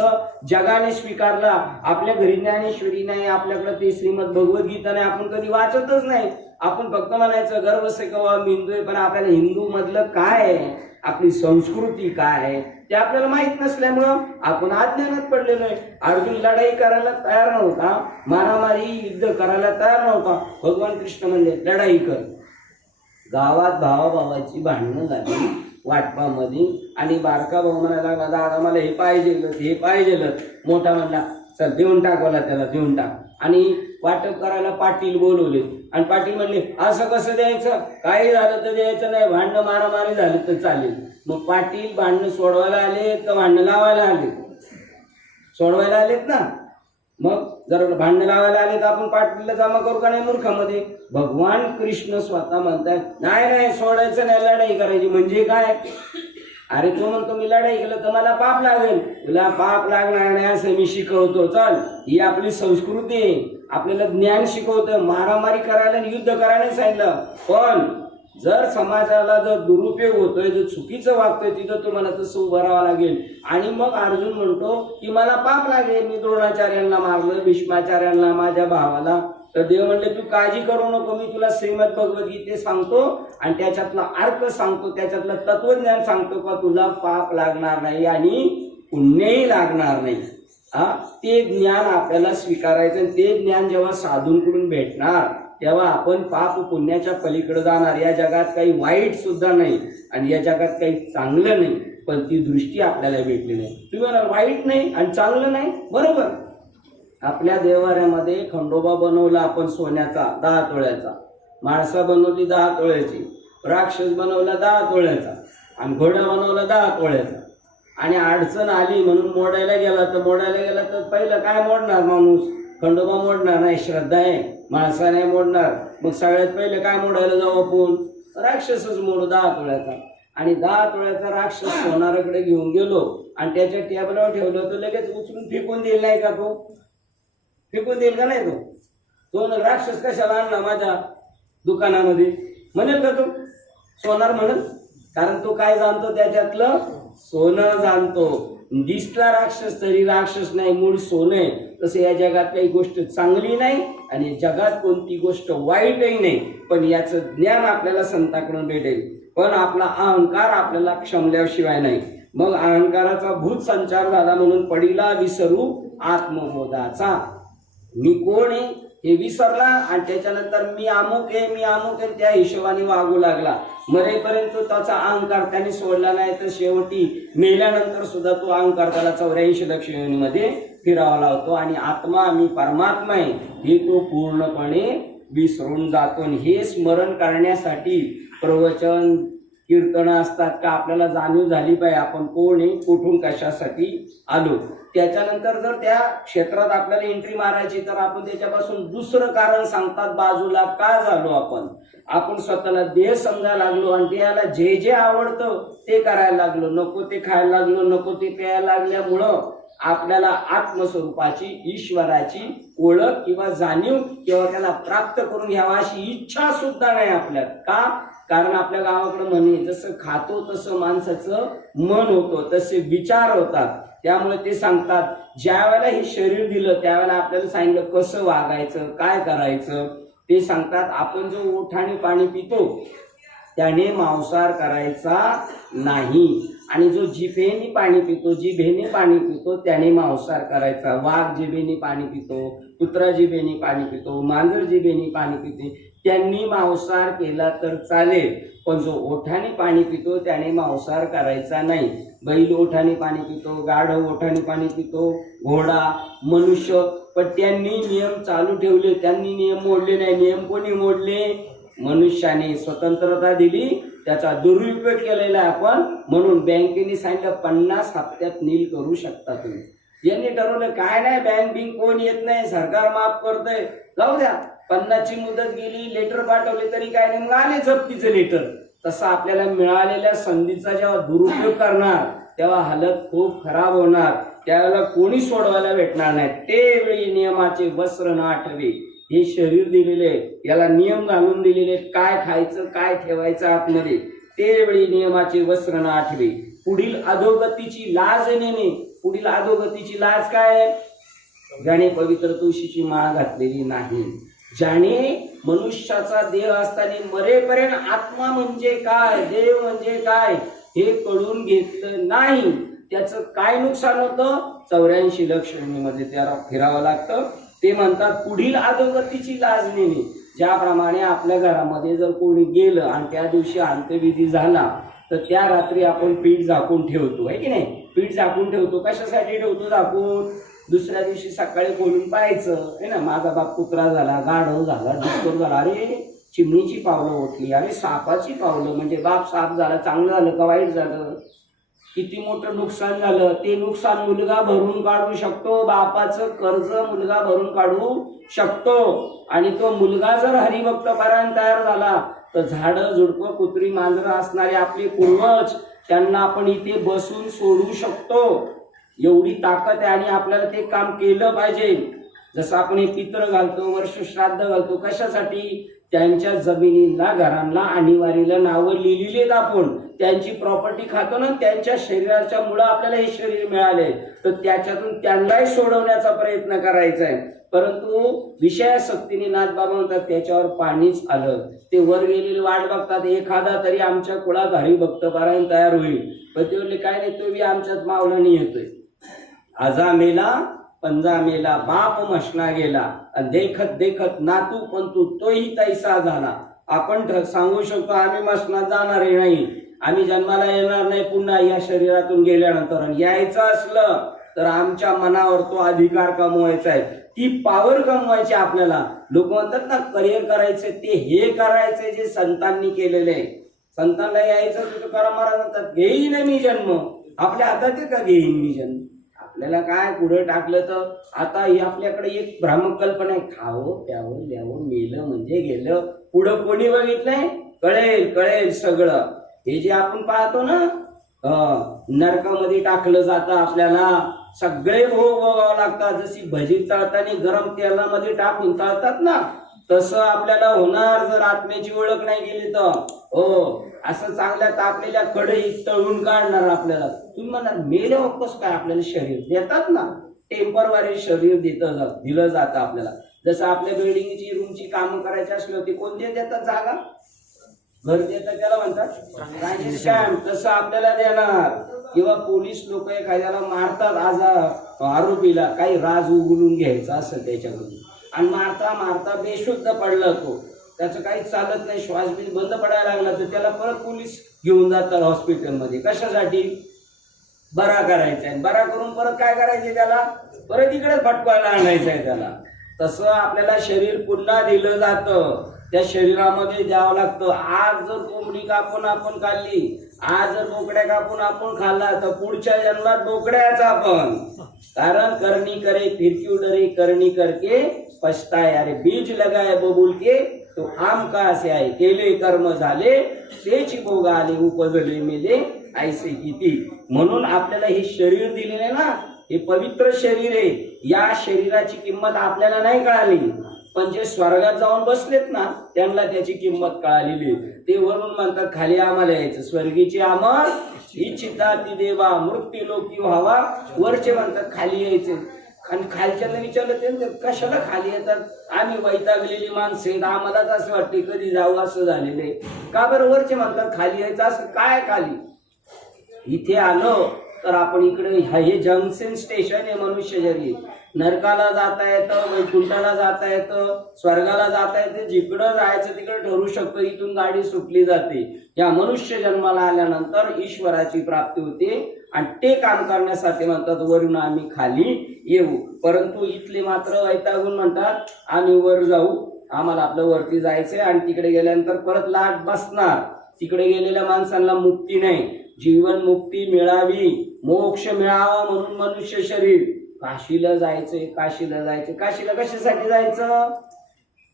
जगाने स्वीकारला. आपल्या घरी ज्ञानेश्वरी नाही, आपल्याकडे ते श्रीमद भगवद्गीता नाही, आपण कधी वाचतच नाही. आपण फक्त म्हणायचं गर्व से कवा मी हिंदू आहे, पण आपल्याला हिंदू मधलं काय आहे, आपली संस्कृती काय आहे ते आपल्याला माहित नसल्यामुळं आपण अज्ञानात पडलेलो आहे. अर्जुन लढाई करायला तयार नव्हता, मारामारी युद्ध करायला तयार नव्हता. भगवान कृष्ण म्हणले लढाई कर. गावात भावाभावाची भांडणं झाली वाटपामध्ये आणि बारका भाऊ म्हणायला लागला दादा मला हे पाहिजे. मोठा म्हणला चल देऊन टाक, मला त्याला देऊन टाक. आणि वाटप करायला पाटील बोलवले आणि पाटील म्हणले असं कसं द्यायचं? काही झालं तर द्यायचं नाही, भांडणं मारामारी झाली तर चालेल. मग पाटील भांडणं सोडवायला आले तर भांडणं लावायला आले? सोडवायला आलेत ना. मग जर भांडणं लावायला आले तर आपण पाटीलला जमा करू का नाही मूर्खामध्ये? भगवान कृष्ण स्वतः म्हणतात नाही सोडायचं नाही, लढाई करायची. म्हणजे काय? अरे तो म्हणतो मी लढाई केलं तर मला पाप लागेल. तुला पाप लागणार नाही असं मी शिकवतो. चल, ही आपली संस्कृती आहे, आपल्याला ज्ञान शिकवतं. मारामारी करायला आणि युद्ध करायला सांगितलं. पण जर समाजाला जर दुरुपयोग होतोय, जर चुकीचं वागतोय, तिथं तुम्हाला तसं उभं राहावं लागेल. आणि मग अर्जुन म्हणतो की मला पाप लागेल, मी द्रोणाचार्यांना मारलं, भीष्माचार्यांना, माझ्या भावाला. तर देव म्हणले तू काळजी करू नको, मी तुला श्रीमद भगवद्गीते सांगतो आणि त्याच्यातला अर्थ सांगतो, त्याच्यातलं तत्वज्ञान सांगतो का तुला पाप लागणार नाही आणि पुण्यही लागणार नाही. ते ज्ञान आपल्याला स्वीकारायचं. ते ज्ञान जेव्हा साधूंकडून भेटणार तेव्हा आपण पाप पुण्याच्या पलीकडे जाणार. या जगात काही वाईट सुद्धा नाही आणि या जगात काही चांगलं नाही, पण ती दृष्टी आपल्याला भेटली नाही. तुम्ही म्हणाल वाईट नाही आणि चांगलं नाही, बरोबर. आपल्या देवाऱ्यामध्ये खंडोबा बनवला आपण सोन्याचा 10 तोळ्याचा, माणसा बनवली 10 तोळ्याची, राक्षस बनवला 10 तोळ्याचा आणि घोडा बनवला 10 तोळ्याचा. आणि अडचण आली म्हणून मोडायला गेला तर पहिलं काय मोडणार माणूस? खंडोबा मोडणार नाही, श्रद्धा आहे, माणसा नाही मोडणार. मग सगळ्यात पहिले काय मोडायला जाऊ आपण? राक्षसच मोडू 10 तोळ्याचा. आणि 10 तोळ्याचा राक्षस सोनाराकडे घेऊन गेलो आणि त्याच्या टेबलावर ठेवलं तर लगेच उचलून फेकून देईल नाही का? तो फेकून देईल का नाही? तो राक्षस कशाला आणला माझ्या दुकानामध्ये म्हणेल का? तो सोनार म्हणेल, कारण तो काय जाणतो? त्याच्यातलं सोनं जाणतो. दिसला राक्षस तरी राक्षस नाही, मूळ सोनं आहे. तसं या जगात काही गोष्ट चांगली नाही आणि जगात कोणती गोष्ट वाईटही नाही, पण याचं ज्ञान आपल्याला संतांकडून भेटेल. पण आपला अहंकार आपल्याला क्षमल्याशिवाय नाही. मग अहंकाराचा भूत संचार झाला म्हणून पडिला विसरू आत्मबोधाचा. मी कोण आहे हे विसरला आणि त्याच्यानंतर मी अमुक आहे त्या हिशोबाने वागू लागला. मरेपर्यंत त्याचा अहंकार त्याने सोडला नाही, तर शेवटी मेल्यानंतर सुद्धा तो अहंकार त्याला 84 लक्ष योनीमध्ये फिरावा लावतो आणि आत्मा मी परमात्मा आहे हे तो पूर्णपणे विसरून जातो. हे स्मरण करण्यासाठी प्रवचन कीर्तन असतात का आपल्याला जाणीव झाली पाहिजे आपण कोण आहे, कुठून कशासाठी आलो. त्याच्यानंतर जर त्या क्षेत्रात आपल्याला एंट्री मारायची तर आपण त्याच्यापासून दुसरं कारण सांगतात बाजूला का झालो आपण स्वतःला देह समजायला लागलो आणि देहाला जे जे आवडतं ते करायला लागलो, नको ते खायला लागलो, नको ते प्यायला लागल्यामुळं आपल्याला आत्मस्वरूपाची ईश्वराची ओळख किंवा जाणीव किंवा त्याला प्राप्त करून घ्यावा अशी इच्छा सुद्धा नाही आपल्यात. का? कारण आपल्या गावाकडे म्हणे जसं खातो तसं माणसाचं मन होतं, तसे विचार होतात. त्यामुळे ते सांगतात ज्या वेळेला हे शरीर दिलं त्यावेळेला आपल्याला सांगितलं कसं वागायचं, काय करायचं. ते सांगतात आपण जो ओठाने पाणी पितो त्याने मांसाहार करायचा नाही, आणि जो जिभेने पाणी पितो त्याने मांसाहार करायचा. वाघ जिभेने पाणी पितो, कुत्रा जिभेने पाणी पितो, मांजर जिभेने पाणी पिते, त्यांनी मांसाहार केला तर चालेल, पण जो ओठाने पाणी पितो त्याने मांसाहार करायचा नाही. बैल ओठाने पाणी पितो, गाढव ओठाने पाणी पितो, घोडा, मनुष्य, पण त्यांनी नियम चालू ठेवले, त्यांनी नियम मोडले नाही. नियम कोणी मोडले? मनुष्याने. स्वतंत्रता दिली, त्याचा दुरुपयोग केलेला आपण. म्हणून बँकेने सांगितलं 50 हप्त्यात नील करू शकता तुम्ही. यांनी ठरवलं काय नाही, बँक बिंक कोण येत नाही, सरकार माफ करतंय, जाऊ द्या. 50ची मुदत गेली, लेटर पाठवले तरी काय नाही, मग आले जप्तीचे लेटर. तसं आपल्याला मिळालेल्या संधीचा जेव्हा दुरुपयोग करणार तेव्हा हालत खूप खराब होणार, त्यावेळेला कोणी सोडवायला भेटणार नाही. ते वेळी नियमाचे वस्त्र न आठवे. हे शरीर दिलेले, याला नियम घालून दिलेले, काय खायचं काय ठेवायचं आतमध्ये. ते वेळी नियमाचे वस्त्र न आठवे. पुढील अधोगतीची लाज नेणे. पुढील अधोगतीची लाज काय? ज्याने पवित्र तुळशीची माळ घातलेली नाही, ज्याने मनुष्याचा देह असताना मरेपर्यंत आत्मा म्हणजे काय, देव म्हणजे काय हे कळून घेतलं नाही, त्याचं काय नुकसान होतं? 84 लाख श्रेणीमध्ये त्याला फिरावं लागतं. ते म्हणतात पुढील अधोगतीची लाज नेणे. ज्याप्रमाणे आपल्या घरामध्ये जर कोणी गेलं आणि त्या दिवशी अंत्यविधी झाला तर त्या रात्री आपण पीठ झाकून ठेवतो, आहे की नाही? पीठ झाकून ठेवतो, कशासाठी ठेवतो झाकून? दुसऱ्या दिवशी सकाळी खोलून पाहायचं, आहे ना. माझा बाप कुत्रा झाला, गाढव झाला, डुक्कर झाला, अरे चिमणीची पावलं उठली, अरे सापाची पावलं, म्हणजे बाप साप झाला, चांगलं झालं का वाईट झालं? किती मोठं नुकसान झालं. ते नुकसान मुलगा भरून काढू शकतो, बापाचं कर्ज मुलगा भरून काढू शकतो. आणि तो मुलगा जर हरिभक्त परायण तयार झाला तर झाडं झुडपं कुत्री मांजरं असणारे आपले पूर्वज त्यांना आपण इथे बसून सोडू शकतो. एवढी ताकद आहे आणि आपल्याला ते काम केलं पाहिजे. जसं आपण हे पित्र घालतो, वर्ष श्राद्ध घालतो, कशासाठी? त्यांच्या जमिनीला, घरांना, आणीवारीला नावं लिहिलेत आपण, त्यांची प्रॉपर्टी खातो ना, त्यांच्या शरीराच्या मुळे आपल्याला हे शरीर मिळाले, तर त्याच्यातून त्यांनाही सोडवण्याचा प्रयत्न करायचा आहे. परंतु विषयासक्तीने नाथबाबा म्हणतात त्याच्यावर पाणीच आलं. ते वर गेलेले वाट बघतात, एखादा तरी आमच्या कुळात हरिभक्त परायण तयार होईल. पण ते म्हणले काय नाही, तो बी आमच्यात मावळणी येतोय. आजा मेला पंजा मेला, बाप मशना गेला, देखत देखत नातू पंतू तोही तैसा झाला. आपण सांगू शकतो आम्ही मशनात जाणार नाही, आम्ही जन्माला येणार नाही पुन्हा या शरीरातून गेल्यानंतर. यायचं असलं तर आमच्या मनावर तो अधिकार कमवायचा आहे, ती पावर कमवायची आपल्याला. लोक म्हणतात ना करिअर करायचे, ते हे करायचे जे संतांनी केलेले आहे. संतांना यायचं तुझं करा, महाराज म्हणतात घेईन मी जन्म. आपल्या हातात आहे का घेईन मी जन्म? आपल्याला काय पुढे टाकलं तर आता ही आपल्याकडे एक भ्रामक कल्पना आहे, खावं प्यावं द्यावं, मेलं म्हणजे गेलं. पुढं कोणी बघितलंय? कळेल कळेल सगळं. हे जे आपण पाहतो ना नरकामध्ये टाकलं जातं, आपल्याला सगळे भोग भोगावं लागतात. जशी भजी तळताना गरम तेलामध्ये टाकून तळतात ना, तसं आपल्याला होणार जर आत्म्याची ओळख नाही केली तर. हो, असं चांगल्या तापलेल्या कढईत तळून काढणार आपल्याला. तुम्ही म्हणाल मेले कसं काय? आपल्याला शरीर देतात ना, टेम्परवारी शरीर दिलं जातं आपल्याला. जसं आपल्या बिल्डिंगची रूमची कामं करायची असली होती, कोणते देतात जागा? घर देतात त्याला म्हणतात. तसं आपल्याला देणार. किंवा पोलीस लोक एखाद्याला मारतात, आज आरोपीला काही राज उगलून घ्यायचा असं त्याच्यामध्ये, आणि मारता मारता बेशुद्ध पडला तो, त्याचं काही चालत नाही, श्वास बीस बंद पडायला लागला, तर त्याला परत पोलीस घेऊन जातात हॉस्पिटलमध्ये. कशासाठी? बरा करायचा आहे. बरा करून परत काय करायचे त्याला? परत इकडे फटकायला आणायचं आहे त्याला. तसं आपल्याला शरीर पुन्हा दिलं जातं, त्या शरीरामध्ये द्यावं लागतं. आज जर कोंबडी कापून आपण खाल्ली, आज जर बोकड्या कापून आपण खाल्ला, तर पुढच्या जन्मात बोकड्याचा आपण. कारण करनी करे फिरकी डरे, करनी करके पछताए. अरे बीज लगाए बबूल के तो आम का असे आहे, केले कर्म झाले तेची भोग आले, उपजले मेले ऐसे किती. म्हणून आपल्याला हे शरीर दिलेले ना, हे पवित्र शरीर आहे. या शरीराची किंमत आपल्याला नाही कळाली. पण जे स्वर्गात जाऊन बसलेत ना त्यांना त्याची किंमत कळालेली आहे. ते वरून म्हणतात खाली आम्हाला यायचं, स्वर्गीची आमर इच्छिता ती देवा, मृत्यू लोकी व्हावा. वरचे म्हणतात खाली यायचे. आणि खालच्याला विचारलं ते कशाला खाली येतात, आम्ही वैतागलेली माणसं आहेत, आम्हालाच असं वाटते कधी जाऊ असं झालेलं आहे. का बरं वरचे म्हणतात खाली यायचं, असं काय खाली? इथे आलो तर आपण इकडे हे जंक्शन स्टेशन आहे मनुष्य जरी. नरकाला जाता येतं, वैकुंठाला जाता येतं, स्वर्गाला जाता येतं, जिकडं जायचं तिकडं ठरवू शकतो. इथून गाडी सुटली जाते. या मनुष्य जन्माला आल्यानंतर ईश्वराची प्राप्ती होते आणि ते काम करण्यासाठी म्हणतात वरून आम्ही खाली येऊ. परंतु इथले मात्र वैतागून म्हणतात आम्ही वर जाऊ, आम्हाला आपलं वरती जायचंय आणि तिकडे गेल्यानंतर परत लाट बसणार. तिकडे गेलेल्या माणसांना मुक्ती नाही. जीवन मुक्ती मिळावी, मोक्ष मिळावा म्हणून मनुष्य शरीर काशीला जायचंय. काशीला जायचं, काशीला कशासाठी जायचं?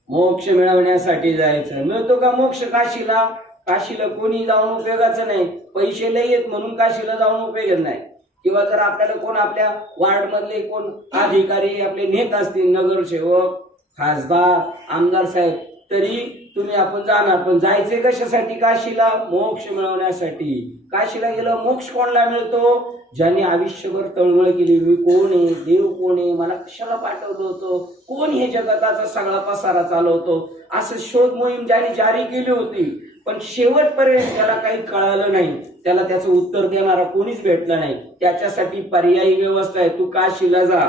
मोक्ष मिळवण्यासाठी जायचं. मिळतो का मोक्ष काशीला? काशीला कोणी जाऊन उपयोगाचं नाही. पैसे लय येत म्हणून काशीला जाऊन उपयोग नाही. किंवा जर आपल्याला कोण आपल्या वार्ड मधले कोण अधिकारी आपले नेत असतील, नगरसेवक, खासदार, आमदार साहेब, तरी तुम्ही आपण जाणार. पण जायचे कशासाठी काशीला? मोक्ष मिळवण्यासाठी. काशीला गेलं मोक्ष कोणाला मिळतो? ज्याने आयुष्यभर तळमळ केली, मी कोण आहे, देव कोण आहे, मला कशाला पाठवलं होतं, कोण हे जगताचा सगळा पसारा चालवतो, असं शोध मोहीम ज्याने जारी केली होती. पण शेवटपर्यंत त्याला काही कळालं नाही, त्याला त्याचं उत्तर देणारा कोणीच भेटलं नाही. त्याच्यासाठी पर्यायी व्यवस्था आहे, तू काशीला जा.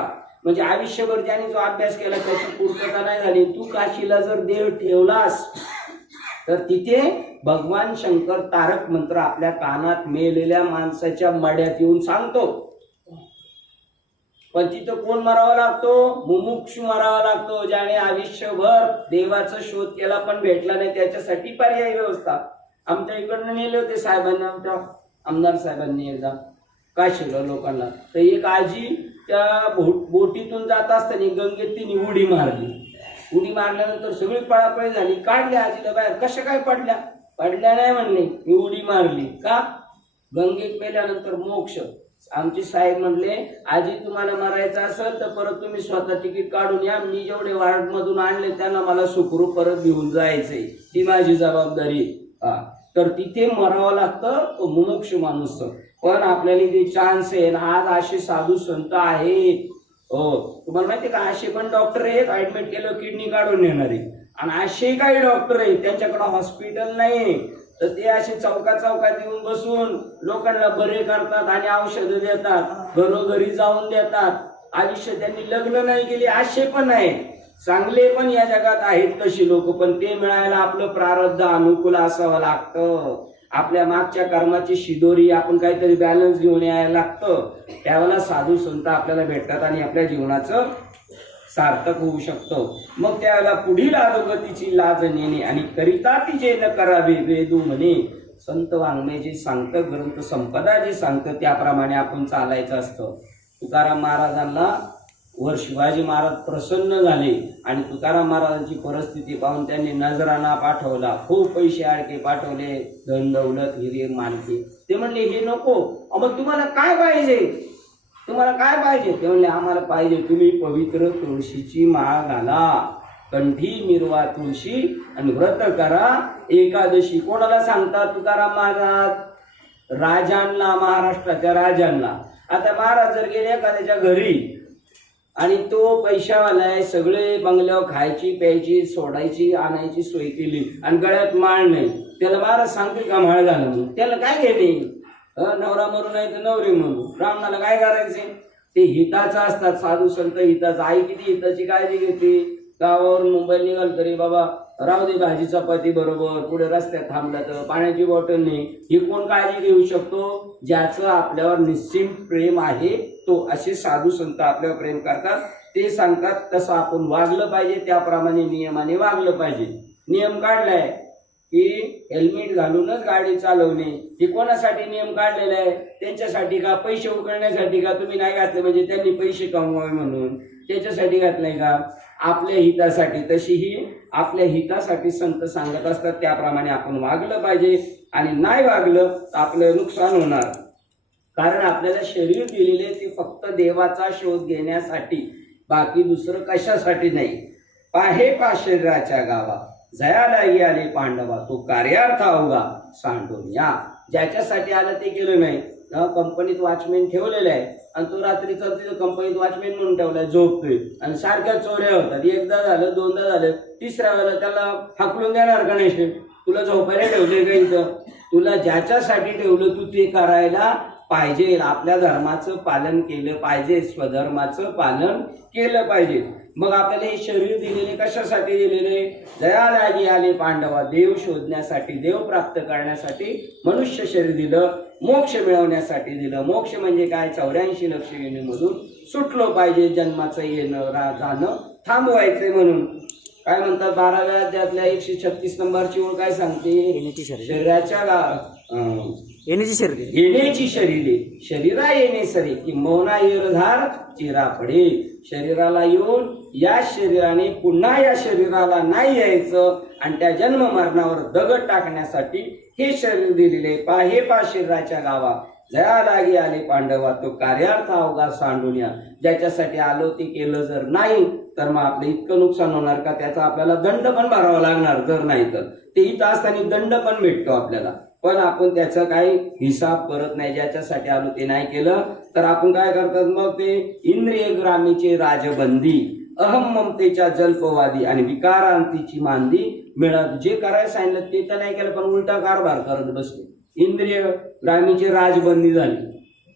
म्हणजे आयुष्यभर ज्याने जो अभ्यास केला त्याची पूर्तता नाही झाली, तू काशीला जर देव ठेवलास तर तिथे भगवान शंकर तारक मंत्र आपल्या कानात मेलेल्या माणसाच्या मड्यात येऊन सांगतो. पण तिथं कोण मरावा लागतो? मुमुक्षू मरावा लागतो, ज्याने आयुष्यभर देवाचा शोध केला पण भेटला नाही. त्याच्यासाठी पर्यायी व्यवस्था. आमच्या इकडनं नेले होते साहेबांना, आमच्या आमदार साहेबांनी एकदा काशीला लोकांना. तर एक आजी त्या बोटीतून जात असताना गंगेत तिने उडी मारली. उडी मारल्यानंतर सगळी पळापळी झाली, काढल्या आजीला बाहेर. कशा काय पडल्या? पडल्या नाही म्हणले, मी उडी मारली. का? गंगेत मेल्यानंतर मोक्ष. आमचे साहेब म्हणले आजी तुम्हाला मारायचं असेल तर परत तुम्ही स्वतः तिकीट काढून या, मी जेवढे वार्ड मधून आणले त्यांना मला सुखरूप परत घेऊन जायचंय, ती माझी जबाबदारी. तर तिथे मरावं लागतं तो मुमुक्ष माणूस. पण आपल्याला ते चान्स आहे. आज असे साधू संत आहेत, हो तुम्हाला माहिती का, असे पण डॉक्टर आहेत ऍडमिट केलं किडनी काढून नेणारे. आणि असे काही डॉक्टर आहेत त्यांच्याकडे हॉस्पिटल नाही, तर ते असे चौकात येऊन बसून लोकांना बरे करतात आणि औषधं देतात, घरोघरी जाऊन देतात. आयुष्य त्यांनी लग्न नाही केले असे पण आहेत. चांगले पण या जगात आहेत तशी लोक, पण ते मिळायला आपलं प्रारब्ध अनुकूल असावं लागतं. आपल्या मागच्या कर्माची शिदोरी आपण काहीतरी बॅलन्स घेऊन यायला लागतं. त्यावेळेला साधू संत आपल्याला भेटतात आणि आपल्या जीवनाचं सार्थक होऊ शकतं. मग त्यावेळेला पुढील अधोगतीची लाज नेणे आणि करिता ती जे न करावे वेदू म्हणे. संत वाङ्मय जे सांगतं, ग्रंथ संपदा जे सांगतं त्याप्रमाणे आपण चालायचं असतं. तुकाराम महाराजांना वर शिवाजी महाराज प्रसन्न झाले आणि तुकाराम महाराजांची परिस्थिती पाहून त्यांनी नजराणा पाठवला, खूप पैसे आडके पाठवले, धन दौलत हिरे मानके. ते म्हणले हे नको, मग तुम्हाला काय पाहिजे? तुम्हाला काय पाहिजे? ते म्हणले आम्हाला पाहिजे तुम्ही पवित्र तुळशीची माळ घाला, कंठी मिरवा तुळशी आणि व्रत करा एकादशी. कोणाला सांगतात तुकाराम महाराज? राजांना, महाराष्ट्राच्या राजांना. आता महाराज जर गेले एखाद्याच्या घरी आणि तो पैशावाला आहे, सगळे बंगल्यावर खायची प्यायची सोडायची आणायची सोय केली आणि गळ्यात माळ नाही, त्याला महाराज सांगते का माळ घाला म्हणून? त्याला काय घेणे? नवरा मरू नाही तर नवरी म्हणू, ब्राह्मणाला काय करायचे? ते हिताचं असतात. साधू संत हिताचं. आई किती हिताची काळजी घेते. गावावरून मुंबईला निघाल तरी बाबा राहू दे भाजी चपाती बरोबर, पुढे रस्त्यात थांबला तर पाण्याची बॉटल नाही, ही कोण काळजी घेऊ शकतो? ज्याचं आपल्यावर निश्चित प्रेम आहे तो. असे साधू संत आपल्यावर प्रेम करतात. ते सांगतात तसं आपण वागलं पाहिजे, त्याप्रमाणे नियमाने वागलं पाहिजे. नियम काढलाय की हेल्मेट घालूनच गाडी चालवणे. हे कोणासाठी नियम काढलेला आहे? त्यांच्यासाठी का? पैसे उकळण्यासाठी का? तुम्ही नाही घातले म्हणजे त्यांनी पैसे कमवावे म्हणून त्याच्यासाठी घातलंय का? आपल्या हितासाठी. तशीही आपल्या हितासाठी संत सांगत असतात, त्याप्रमाणे आपण वागलं पाहिजे. आणि नाही वागलं तर आपलं नुकसान होणार. कारण आपल्याला शरीर दिलेले ते फक्त देवाचा शोध घेण्यासाठी, बाकी दुसरं कशासाठी नाही. पाहे पा शरीराच्या गावा जयालाही आले पांडवा तो कार्यार्थ अवघा सांडून या. ज्याच्यासाठी आलं ते केलं नाही. कंपनीत वॉचमॅन ठेवलेला आहे आणि तो रात्री चालतो कंपनीत वॉचमॅन म्हणून ठेवलाय, झोपतोय आणि सारख्या चोऱ्या होतात. एकदा झालं, दोनदा झालं, तिसऱ्या वेळेला त्याला हाकलून देणार गणेश. तुला झोपायला ठेवले का इथं? तुला ज्याच्यासाठी ठेवलं तू ते करायला पाहिजे. आपल्या धर्माचं पालन केलं पाहिजे, स्वधर्माचं पालन केलं पाहिजे. मग आपल्याला हे शरीर दिलेले कशासाठी दिलेले? जयालागी आले पांडवा, देव शोधण्यासाठी, देव प्राप्त करण्यासाठी मनुष्य शरीर दिलं. मोक्ष मिळवण्यासाठी दिलं. मोक्ष म्हणजे काय? 84 लक्ष योनीमधून सुटलो पाहिजे. जन्माचं येणं जाणं थांबवायचंय म्हणून. काय म्हणतात 12व्या अध्यायातल्या 136 नंबरची ओळ काय सांगते? शरीराच्या येण्याची शरीरे शरीरा येणे सरे किंबहुना येरधार चिरा पडे. शरीराला येऊन या शरीराने पुन्हा या शरीराला नाही यायचं आणि त्या जन्म मरणावर दगड टाकण्यासाठी हे शरीर दिलेले. पाहे पा शरीराच्या गावा जया लागे आले पांडवा तो कार्यार्थ अवघा सांडून या. ज्याच्यासाठी आलो ते केलं जर नाही तर मग आपलं इतकं नुकसान होणार का? त्याचा आपल्याला दंड पण भरावा लागणार. जर नाही तर ते इथं असताना दंड पण भेटतो आपल्याला, पण आपण त्याचा काही हिसाब करत नाही. ज्याच्यासाठी आलो ते नाही केलं तर आपण काय करतात? मग ते इंद्रिय ग्रामीचे राजबंदी, अहम ममतेच्या जल्पवादी आणि विकारांतीची मांदी मिळत. जे करायला सांगितलं ते तर नाही केलं, पण उलटा कारभार करत बसले. इंद्रिय ग्रामीचे राजबंदी झाली.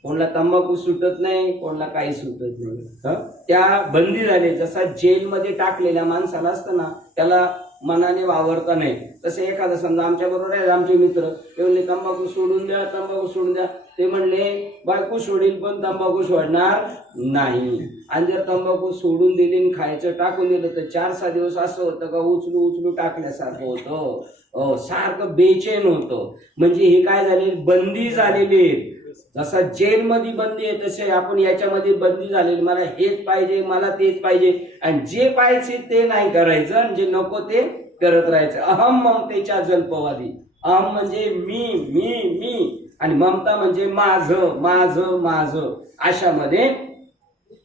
कोणाला तंबाखू सुटत नाही, कोणाला काही सुटत नाही. त्या बंदी झाले. जसा जेलमध्ये टाकलेल्या माणसाला असतं ना, त्याला मनाने वावरता नाही. तसे एखादा समजा आमच्या बरोबर आहे, आमचे मित्र ते म्हणले तंबाखू सोडून द्या, तंबाखू सोडून द्या. ते म्हणले बायको सोडील पण तंबाखू सोडणार नाही. आणि जर तंबाखू सोडून दिली आणि खायचं टाकून दिलं तर 4-6 दिवस असं होतं का उचलू टाकल्यासारखं होतं. सारखं बेचैन होतं. म्हणजे हे काय झाले? बंदी झालेली. जसा जेलमध्ये बंदी आहे तसे आपण याच्यामध्ये बंदी झालेली. मला हेच पाहिजे, मला तेच पाहिजे आणि जे पाहिजे ते नाही करायचं आणि जे नको ते करत राहायचं. अहम ममतेच्या जल्पवादी. अहम म्हणजे मी मी मी आणि ममता म्हणजे माझं माझं माझं. अशामध्ये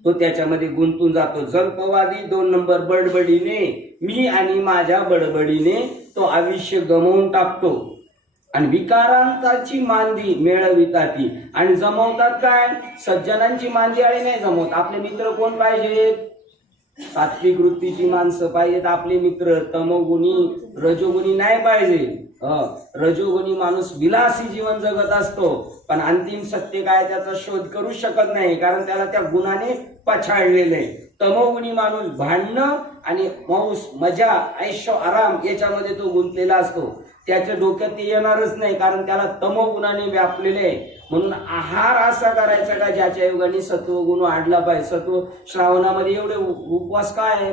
तो त्याच्यामध्ये गुंतून जातो. जल्पवादी 2 नंबर बडबडीने, मी आणि माझ्या बडबडीने तो आयुष्य गमावून टाकतो. आणि विकारांताची मांदी मिळविताती आणि जमवतात काय? सज्जनांची मांदी आळी नाही जमवत. आपले मित्र कोण पाहिजेत? सात्विक वृत्तीची माणसं पाहिजेत आपले मित्र. तमोगुणी रजोगुणी नाही पाहिजे. रजोगुणी माणूस विलासी जीवन जगत असतो, पण अंतिम सत्य काय त्याचा शोध करू शकत नाही, कारण त्याला त्या गुणाने पछाडलेले. तमोगुणी माणूस भांडणं आणि मौस मजा ऐशो आराम याच्यामध्ये तो गुंतलेला असतो. त्याच्या डोक्यात ते येणारच नाही, कारण त्याला तमोगुणाने व्यापलेले. म्हणून आहार असा करायचा का ज्याच्या योगाने सत्वगुण वाढला पाहिजे. सत्व श्रावणामध्ये एवढे उपवास काय आहे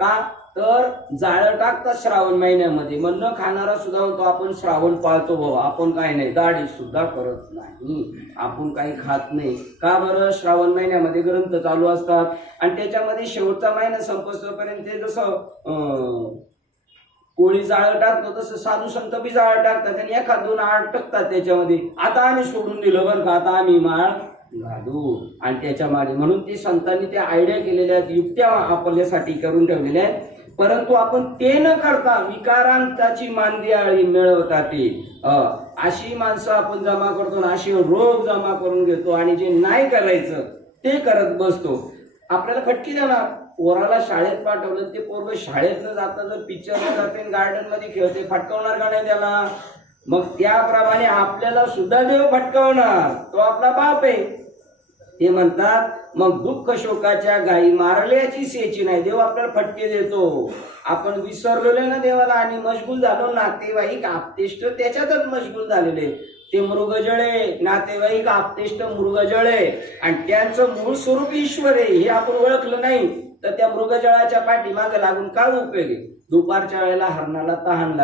का? तर जाळं टाकतात श्रावण महिन्यामध्ये. मग न खाणारा सुद्धा म्हणतो आपण श्रावण पाळतो बाबा. आपण काय नाही, दाढी सुद्धा करत नाही, आपण काही खात नाही. का बरं? श्रावण महिन्यामध्ये ग्रंथ चालू असतात आणि त्याच्यामध्ये शेवटचा महिना संपस्तोपर्यंत ते जसं कोळी जाळं टाकतो तसं साधू संत बी जाळं टाकतात आणि 1-2 आड टाकतात त्याच्यामध्ये. आता आम्ही सोडून दिलं बरं का, आता आम्ही माळ घालू आणि त्याच्या मागे. म्हणून ती संतांनी त्या आयडिया केलेल्या आहेत, युक्त्या आपल्यासाठी करून ठेवलेल्या आहेत. परंतु आपण ते न करता विकारांताची मांदी आळी मिळवतात ते अशी माणसं आपण जमा करतो ना, अशी रोग जमा करून घेतो आणि जे नाही करायचं ते करत बसतो. आपल्याला फटकी देणार. पोराला शाळेत पाठवलं, ते पोरग शाळेत न जाता जर पिक्चरला जाते, गार्डन मध्ये खेळते, फटकवणार का नाही त्याला? मग त्याप्रमाणे आपल्याला सुद्धा देव फटकवणार. तो आपला बाप आहे. ते म्हणतात मग दुःख शोकाच्या गायी मारल्याची सेची नाही. देव आपल्याला फटके देतो. आपण विसरलेलो ना देवाला आणि मशगूल झालो. नातेवाईक आपतेष्ट त्याच्यातच मशगूल झालेले. ते मृगजळे, नातेवाईक आपतेष्ट मृगजळे आणि त्यांचं मूळ स्वरूप ईश्वर आहे हे आपण ओळखलं नाही तर त्या मृगजळाच्या पाठीमागे लागून काय उपयोग आहे? दुपारच्या वेळेला हरणाला तहान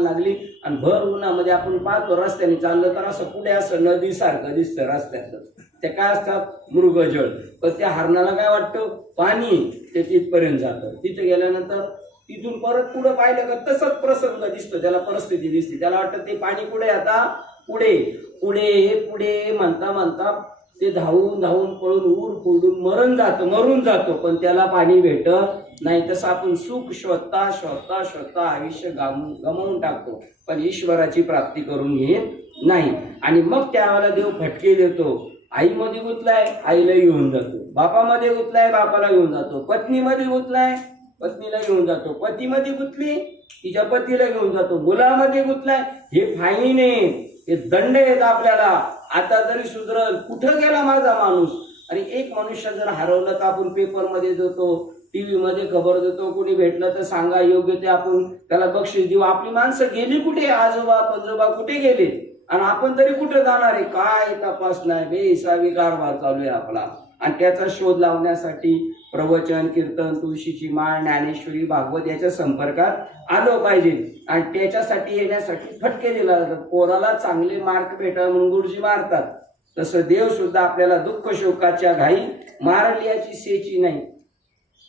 लागली आणि भर उन्हामध्ये आपण पाहतो रस्त्याने चाललं तर असं पुढे असं नदी सारखं दिसतं रस्त्याचं. ते काय असतात? मृगजळ. पण त्या हरणाला काय वाटतं? पाणी. ते तिथपर्यंत जातं. तिथे गेल्यानंतर तिथून परत पुढे पाहिलं का तसंच प्रसंग दिसतो त्याला, परिस्थिती दिसते. त्याला वाटतं ते पाणी पुढे, आता पुढे पुढे पुढे म्हणता म्हणता ते धावून धावून पळून ऊर फोडून मरून जातो पण त्याला पाणी भेटत नाही. तसं आपण सुख शोधता शोधता शोधता आयुष्य गमावून टाकतो पण ईश्वराची प्राप्ती करून घेत नाही. आणि मग त्यावेळेला देव फटके देतो. आईमध्ये गुंतलाय आईला घेऊन जातो, बापामध्ये गुंतलाय बापाला घेऊन जातो, पत्नीमध्ये गुंतलाय पत्नीला घेऊन जातो, पतीमध्ये गुंतली तिच्या पतीला घेऊन जातो, मुलामध्ये गुंतलाय. हे फाईन आहे, हे दंड येत आपल्याला. आता जरी सुधरल, कुठं गेला माझा माणूस? आणि एक मनुष्य जर हरवलं तर आपण पेपरमध्ये देतो, टीव्ही मध्ये खबर देतो, कोणी भेटलं तर सांगा, योग्य ते आपण त्याला बक्षीस देऊ. आपली माणसं गेली कुठे? आजोबा पंजोबा कुठे गेले? आणि आपण तरी कुठे जाणार आहे? काय तपास नाही, बेहिसाबी कारभार चालू आहे आपला. आणि त्याचा शोध लावण्यासाठी प्रवचन कीर्तन तुळशीची माळ ज्ञानेश्वरी भागवत याच्या संपर्कात आलो पाहिजे. आणि त्याच्यासाठी येण्यासाठी फटके दिला जातात. पोराला चांगले मार्क भेटा म्हणून गुरुजी मारतात. तसं देव सुद्धा आपल्याला दुःख शोकाच्या घाई मारल्याची सेची नाही.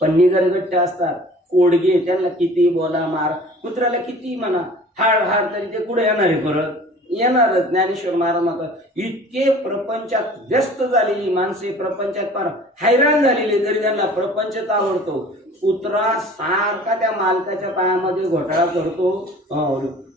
पण निगरगट्ट असतात, कोडगे, त्यांना किती बोला मार, कुत्र्याला किती म्हणा हाड तरी ते कुठे येणार आहे? परत येणारच. ज्ञानेश्वर महाराज म्हणतात, इतके प्रपंचात व्यस्त झालेली माणसे, प्रपंचात फार हैराण झालेली, तरी त्यांना प्रपंचच आवडतो. कुत्रा सारखा त्या मालकाच्या पायामध्ये घोटाळा करतो.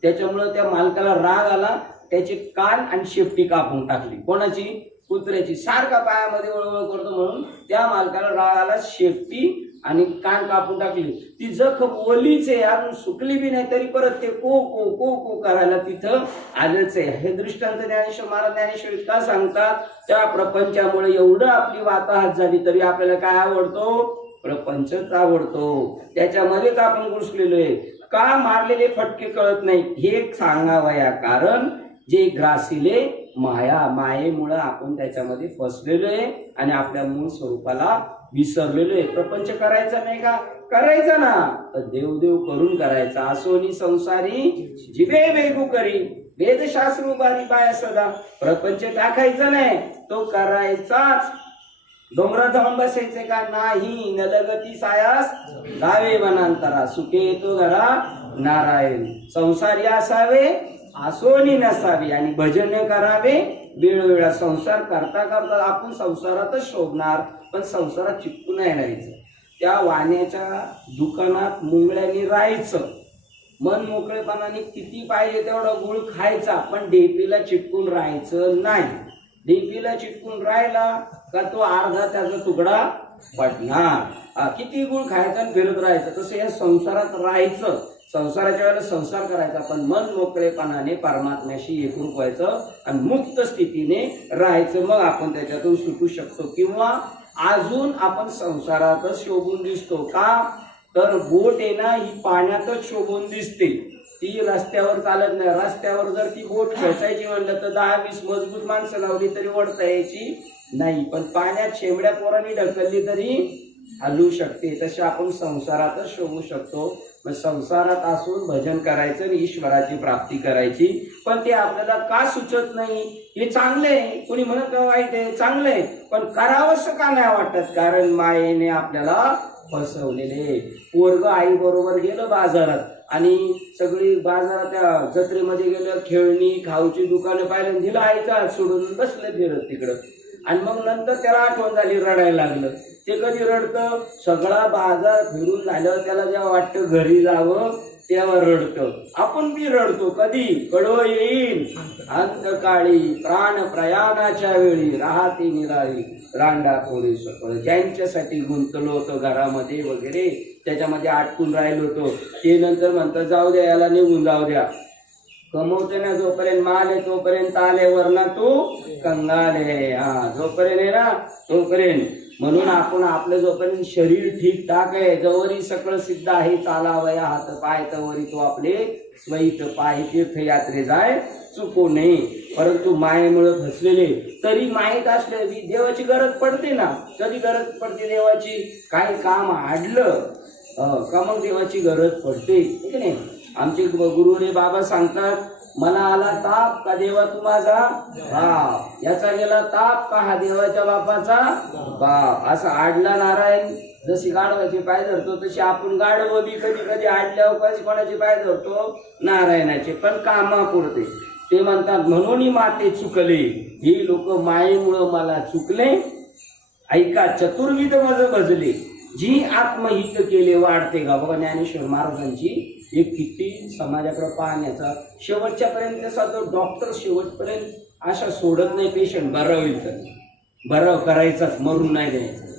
त्याच्यामुळे त्या मालकाला राग आला, त्याचे कान आणि शेपटी कापून टाकली. कोणाची? कुत्र्याची. सारखा पायामध्ये वळवळ करतो म्हणून त्या मालकाला राग आला, शेपटी आणि कान कापून टाकली. ती जखम ओलीच आहे, अजून सुकली बी नाही, तरी परत ते को को को को करायला तिथं आलंच आहे. हे दृष्टांत ज्ञानेश्वर महाराज ज्ञानेश्वरीत का सांगतात? त्या प्रपंचामुळे एवढं आपली वाताहत झाली तरी आपल्याला काय आवडतो? प्रपंचच आवडतो. त्याच्यामध्येच आपण घुसलेलो आहे. का मारलेले फटके कळत नाही हे सांगावया. कारण जे ग्रासिले मायेमुळे आपण त्याच्यामध्ये फसलेलो आहे आणि आपल्या मूळ स्वरूपाला विसरलेलो आहे. प्रपंच करायचा नाही का? करायचा ना, तर देवदेव करून करायचा. असोनी संसारी जिवे वेगू करी, वेदशास्त्र उभारी पाया सदा. प्रपंच टाकायचा नाही, तो करायचाच. डोंगरात जाऊन बसायचे का? नाही. नलगती सायास जावे वनांतरा, सुखे येतो घरा नारायण. संसारी असावे असोनी नसावे आणि भजन करावे वेळोवेळा. संसार करता करता आपण संसारातच शोभणार, पण संसारात चिटकून नाही राहायचं. त्या वाण्याच्या दुकानात मुंगळ्यांनी राहायचं. मन मोकळेपणाने किती पाहिजे तेवढा गुळ खायचा, पण डेपीला चिटकून राहायचं नाही. डेपीला चिटकून राहिला का तो अर्धा त्याचा तुकडा पडणार. किती गुळ खायचा आणि फिरत राहायचं. तसं या संसारात राहायचं, संसाराच्या वेळेला संसार करायचा, पण मन मोकळेपणाने परमात्म्याशी एकरूप व्हायचं आणि मुक्त स्थितीने राहायचं. मग आपण त्याच्यातून सुटू शकतो. किंवा अजून आपण संसारातच शोभून दिसतो का? तर बोट आहे ना, ही पाण्यातच शोभून दिसते, ती रस्त्यावर चालत नाही. रस्त्यावर जर ती बोट खेचायची म्हणलं तर 10-20 मजबूत माणसं लावली तरी ओढता यायची नाही, पण पाण्यात शेंबड्या पोरांनी ढकलली तरी हलू शकते. तसे आपण संसारातच शोभू शकतो. मग संसारात असून भजन करायचं आणि ईश्वराची प्राप्ती करायची. पण ते आपल्याला का सुचत नाही? हे चांगलंय, कोणी म्हणत का वाईट आहे? चांगलंय, पण करावंसं का नाही वाटत? कारण मायेने आपल्याला फसवलेले. पोरग आई बरोबर गेलं बाजारात आणि सगळी बाजारात त्या जत्रेमध्ये गेलं, खेळणी खाऊची दुकानं पाहिलं, दिलं आईचा हात सोडून बसलं फिरत तिकडं. आणि मग नंतर त्याला आठवण झाली, रडायला लागलं. ते कधी रडतं? सगळा बाजार फिरून झाल्यावर त्याला जेव्हा वाटतं घरी जावं तेव्हा रडतं. आपण बी रडतो. कधी? कडवं येईल अंतकाळी, प्राण प्रयाणाच्या वेळी, राहते निराळी रांडा पोरी सकळ. ज्यांच्यासाठी गुंतलो होतो घरामध्ये वगैरे, त्याच्यामध्ये अटकून राहिलो होतो, ते नंतर म्हणतं जाऊ द्या, याला निघून जाऊ द्या. कमवते ना जोपर्यंत माल आहे तोपर्यंत आले, वरना तू कंगाल आहे. जोपर्यंत आहे ना तोपर्यंत. म्हणून आपण आपलं जोपर्यंत शरीर ठीक ठाक आहे, जवरी सकळ सिद्ध आहे, चालावया हात पाय तवरी तो आपले स्वैत पाय. तीर्थयात्रे जाय चुको नये. परंतु मायेमुळे फसलेले, तरी माहीत असले देवाची गरज पडते ना. कधी गरज पडते देवाची? काही काम आडलं का मग देवाची गरज पडते, ठीक नाही? आमचे गुरुरे बाबा सांगतात, मला आला ताप का देवा तू माझा बाप, याचा गेला ताप का हा देवाच्या बापाचा बाप. असा आडला नारायण. जशी गाढवाचे पाय धरतो तशी आपण गाढव बी कधी कधी आडल्यावर कोणाचे पाय धरतो? नारायणाचे. पण कामापुरते. ते म्हणतात म्हणून माते चुकले, ही लोक मायेमुळं मला चुकले. ऐका चतुर्विध मज भजले, जी आत्महित केले वाढते का. बाबा ज्ञानेश्वर महाराजांची एक किती समाजाकडे पाहण्याचा, शेवटच्या पर्यंत तो डॉक्टर शेवटपर्यंत अशा सोडत नाही पेशंट बरं होईल तर बरं करायचाच, मरून नाही द्यायचं.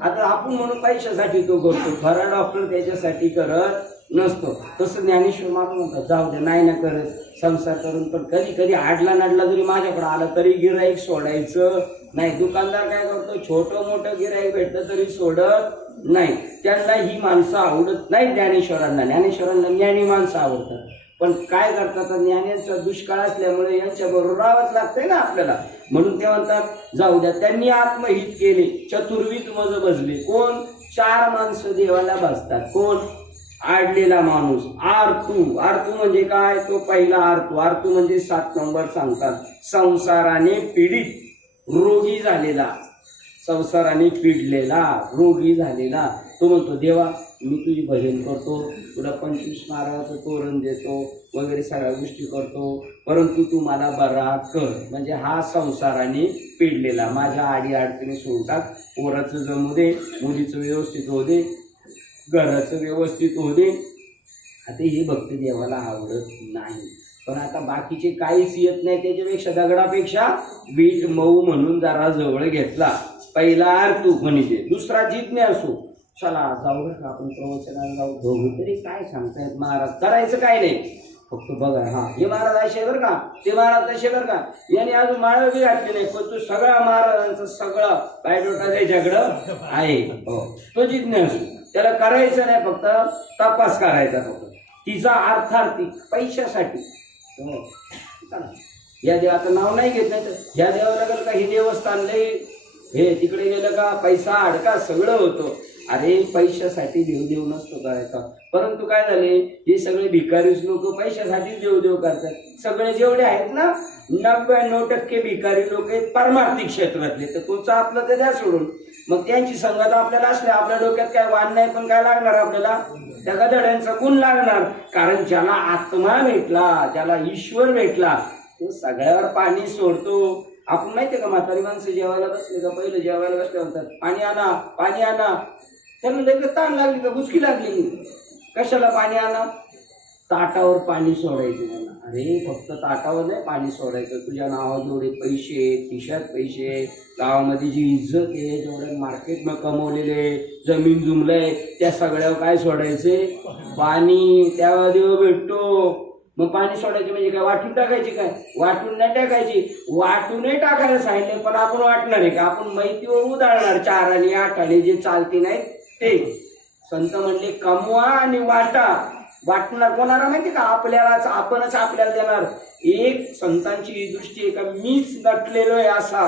आता आपण म्हणून पैशासाठी तो करतो, खरा डॉक्टर त्याच्यासाठी करत नसतो. तसं ज्ञानेश्वर महाराज म्हणतात जाऊ दे नाही ना करत संसार करून, पण कधी कधी आडला नाडला जरी माझ्याकडे आला तरी गिराईक सोडायचं नाही. दुकानदार काय करतो, छोटं मोठं गिराईक भेटलं तरी सोडत नाही. त्यांना ही माणसं आवडत नाही. ज्ञानेश्वरांना ज्ञानी माणसं आवडतात, पण काय करतात ज्ञानाचा दुष्काळ असल्यामुळे यांच्या बरोबर राहावंच लागतंय ना आपल्याला. म्हणून ते म्हणतात जाऊ द्या. त्यांनी आत्महित केले, चतुर्विध मज भजले. कोण? 4 माणसं देवाला भासतात. कोण? आडलेला माणूस, आरतू. आरतू म्हणजे काय? तो पहिला आरतू. आरतू म्हणजे 7 नंबर सांगतात. संसाराने पीडित, रोगी झालेला, संसाराने पिडलेला, रोगी झालेला. तो म्हणतो देवा मी तुझी भजन करतो, तुला 25 नारळाचं तोरण देतो वगैरे सगळ्या गोष्टी करतो, परंतु तू मला बरा कर. म्हणजे हा संसाराने पिडलेला, माझ्या आडी अडचणी सोडून टाक. पोराचं जमू दे, मुलीचं व्यवस्थित होऊ दे, घराचं व्यवस्थित होऊ दे. आता हे भक्ती देवाला आवडत नाही. पण आता बाकीचे काहीच येत नाही, त्याच्यापेक्षा दगडापेक्षा वीट मऊ म्हणून जरा जवळ घेतला. पहिला आरतू म्हणजे, दुसरा जिज्ञासू. चला जाऊ का आपण प्रवचनाला जाऊ, बघू तरी काय सांगतायत महाराज. करायचं काय नाही, फक्त बघा. हा हे महाराज असे बरं का, ते महाराज तसे बरं का, याने अजून माळ बी घातली नाही, पण तो सगळा महाराजांचं सगळं बायोडोटा त्याच्याकडं आहे. हो तो जिज्ञासू, त्याला करायचं नाही, फक्त तपास करायचा. फक्त तिचा अर्थार्थी पैशासाठी. या देवाचं नाव नाही घेत, नाही तर ह्या देवाला गेलं का हे देवस्थान लई, हे तिकडे गेलं का पैसा अडका सगळं होतं. अरे पैशासाठी देव नसतो करायचा. परंतु काय झाले, हे सगळे भिकारीच लोक पैशासाठी देव करतात. सगळे जेवढे आहेत ना 99% भिकारी लोक आहेत पारमार्थिक क्षेत्रातले. तर तुमचं आपलं ते द्या सोडून. मग त्यांची संगत आपल्याला असले, आपल्या डोक्यात काय वाण नाही, पण काय लागणार आपल्याला, त्या गधड्यांचा गुण लागणार. कारण ज्याला आत्मा भेटला, ज्याला ईश्वर भेटला, तो सगळ्यावर पाणी सोडतो. आपण माहितीये का, म्हातारी माणसं जेवायला बसले का पहिलं जेवायला बसले म्हणतात पाणी आणा, पाणी आणा. त्यांना लगेच ताण लागली का, बुचकी लागली, कशाला पाणी आणा, ताटावर पाणी सोडायचं त्यांना. अरे फक्त ताटावर नाही पाणी सोडायचं, तुझ्या नावावर जेवढे पैसे, खिशात पैसे, गावामध्ये जी इज्जत आहे, जेवढे मार्केटमध्ये कमवलेले, जमीन जुमलंय, त्या सगळ्यावर काय सोडायचे, पाणी. त्यावेळेला देव भेटतो. मग पाणी सोडायचे म्हणजे काय, वाटून टाकायची काय, वाटून नाही टाकायची, वाटूनही टाकायला सांगितले, पण आपण वाटणार आहे का, आपण माहितीवर उदाहरणार 4 आणि 8 आणि जे चालते नाहीत ते. संत म्हणले कमवा आणि वाटा. वाटणार कोणाला माहिती का, आपल्यालाच, आपणच आपल्याला देणार. एक संतांची दृष्टी आहे का, मीच नटलेलो आहे असा.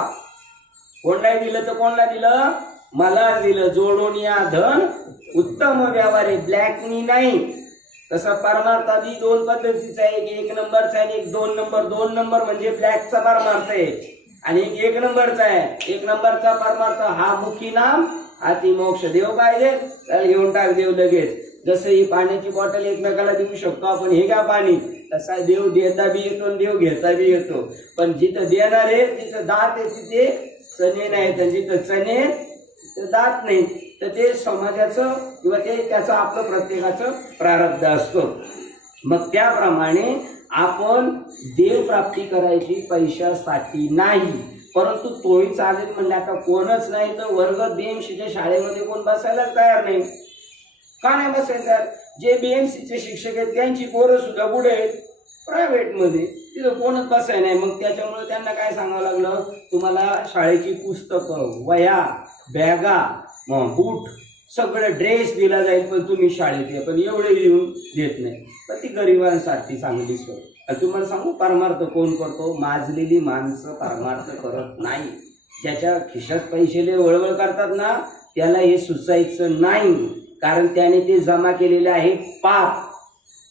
कोणाला दिलं तर कोणाला दिलं, मला दिलं. जोडून या धन उत्तम व्यवहार, ब्लॅकनी नाही. तसा परमार्थादी 2 पद्धतीचा आहे, एक नंबरचा आहे आणि एक 2 नंबर. 2 नंबर म्हणजे ब्लॅकचा परमार्थ आहे आणि एक नंबरचा आहे. 1 नंबरचा परमार्थ हा मुखी नाम अति मोक्ष. देव काय दे, त्याला घेऊन टाक देव लगेच. जसं ही पाण्याची बॉटल एकमेकाला देऊ शकतो आपण, हे घ्या पाणी, तसा देव देता बी येतो आणि देव घेता बी येतो. पण जिथं देणार आहे तिथं दात आहे, तिथे चणे नाहीत, आणि जिथं चणे तिथं दात नाही. तर ते समाजाचं किंवा ते त्याचं आपलं प्रत्येकाचं प्रारब्ध असतो. मग त्याप्रमाणे आपण देव प्राप्ती करायची पैशासाठी नाही, परंतु तोही चालेल म्हणले. आता कोणच नाही तर वर्ग BMCच्या शाळेमध्ये कोण बसायलाच तयार नाही. का नाही बसायचं? जे BMCचे शिक्षक आहेत त्यांची पोरं सुद्धा पुढे आहेत प्रायव्हेटमध्ये, तिथं कोणच बसाय नाही. मग त्याच्यामुळे त्यांना काय सांगावं लागलं, तुम्हाला शाळेची पुस्तकं, वह्या, बॅगा, बूट, सगळं ड्रेस दिला जाईल, पण तुम्ही शाळेत या, पण एवढे येऊन देत नाही. पण ती गरिबांसाठी चांगली सोय. तुम्हाला सांगू, परमार्थ कोण करतो, माजलेली माणसं परमार्थ करत नाही. ज्याच्या खिशात पैसे वळवळ करतात ना, त्याला हे सुचायचं नाही, कारण त्याने ते जमा केलेले आहे पाप.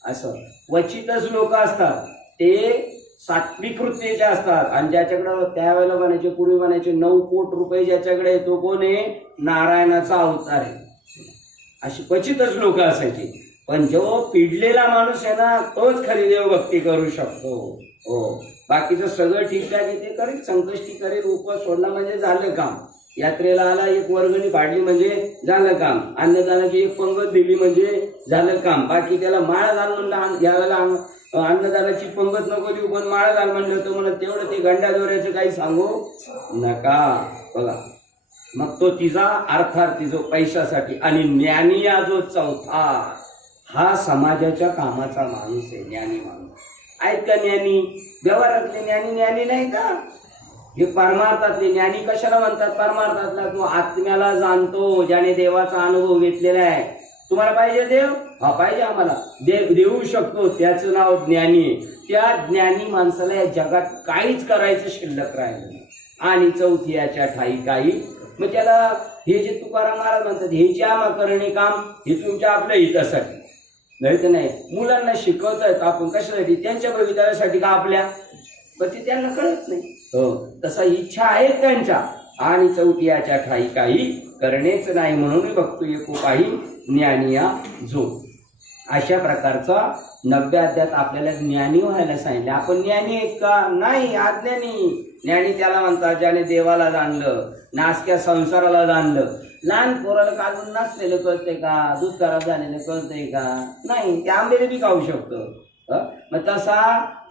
असं क्वचितच लोक असतात ते सात्विक वृत्तीचे असतात, आणि ज्याच्याकडे त्यावेळेला म्हणायचे, पूर्वी म्हणायचे 9 कोटी रुपये ज्याच्याकडे, तो कोण आहे, नारायणाचा अवतार आहे. अशी क्वचितच लोक असायची. पण जो पिडलेला माणूस आहे ना, तोच खरी देवभक्ती करू शकतो. हो, बाकीचं सगळं ठीकठाक आहे ते करेल, संकष्टी करेल, उपवास सोडला म्हणजे झालं काम. यात्रेला आला एक वर्गणी पाडली म्हणजे झालं काम. अन्नदानाची एक पंगत दिली म्हणजे झालं काम. बाकी त्याला माळ घाल म्हणलं, यावेळेला अन्नदानाची पंगत नको देऊ पण माळ घाल म्हणलं होतं म्हणत तेवढं ते गंडा दोऱ्याचं काही सांगू नका. बघा मग तो तिचा अर्थार्थी जो पैशासाठी. आणि ज्ञानी या जो चौथा हा समाजाच्या कामाचा माणूस आहे. ज्ञानी माणूस आहेत का? ज्ञानी व्यवहारातले ज्ञानी ज्ञानी नाही का? हे परमार्थातले ज्ञानी कशाला म्हणतात? परमार्थातला तो आत्म्याला जाणतो, ज्याने देवाचा अनुभव घेतलेला आहे. तुम्हाला पाहिजे देव? हा पाहिजे आम्हाला. देव देऊ शकतो, त्याचं नाव ज्ञानी आहे. त्या ज्ञानी माणसाला या जगात काहीच करायचं शिल्लक राहिलं नाही. आणि चौथी याच्या ठाई काही. मग त्याला हे जे तुकाराम महाराज म्हणतात हे ज्या करणे काम हे तुमच्या आपल्या हितासाठी नाही तर नाही. मुलांना शिकवतात आपण कशासाठी? त्यांच्या भवितव्यासाठी का आपल्या? पण ते त्यांना कळत नाही. हो तसा इच्छा आहे त्यांच्या. आणि चौथी याच्या ठाई काही करणेच नाही म्हणून बघतो एको काही ज्ञानिया जो. अशा प्रकारचा 90 अध्यायात आपल्याला ज्ञानी व्हायला सांगितले. आपण ज्ञानी आहेत का? नाही, अज्ञानी. ज्ञानी त्याला म्हणतात ज्याने देवाला जाणलं, नासक्या संसाराला जाणलं. लहान पोराला काढून नाचलेलं कळतंय का? दूध खराब झालेलं कळतंय का? नाही. ते आंबेले बी खाऊ शकतं. मग तसा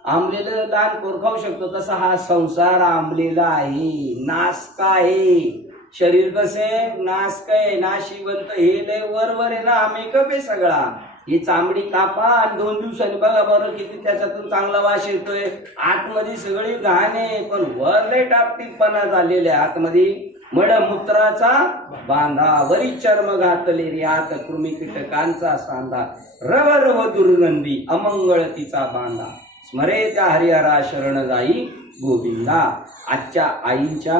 आंबलेलं लहान पोर खाऊ शकतो, तसा हा संसार आंबलेला आहे, नासका आहे. शरीर कसे नासक आहे, नाशिवंत. हे लय वर आहे ना, मेकअप आहे सगळा. ही चांबडी कापा आणि 2 दिवसांनी बघा बरं किती त्याच्यातून चांगला वास येतोय. आतमध्ये सगळी घाण आहे पण वर लय टापटीपणा झालेला आहे. आतमध्ये मळमूत्राचा बांधा, वरी चर्म घातले रे आत कृमी कीटकांचा सांधा. रव दुर्गंधी अमंगळ तिचा बांधा. स्मरे त्या हरिहरा शरण जाई गोविंदा. आजच्या आईच्या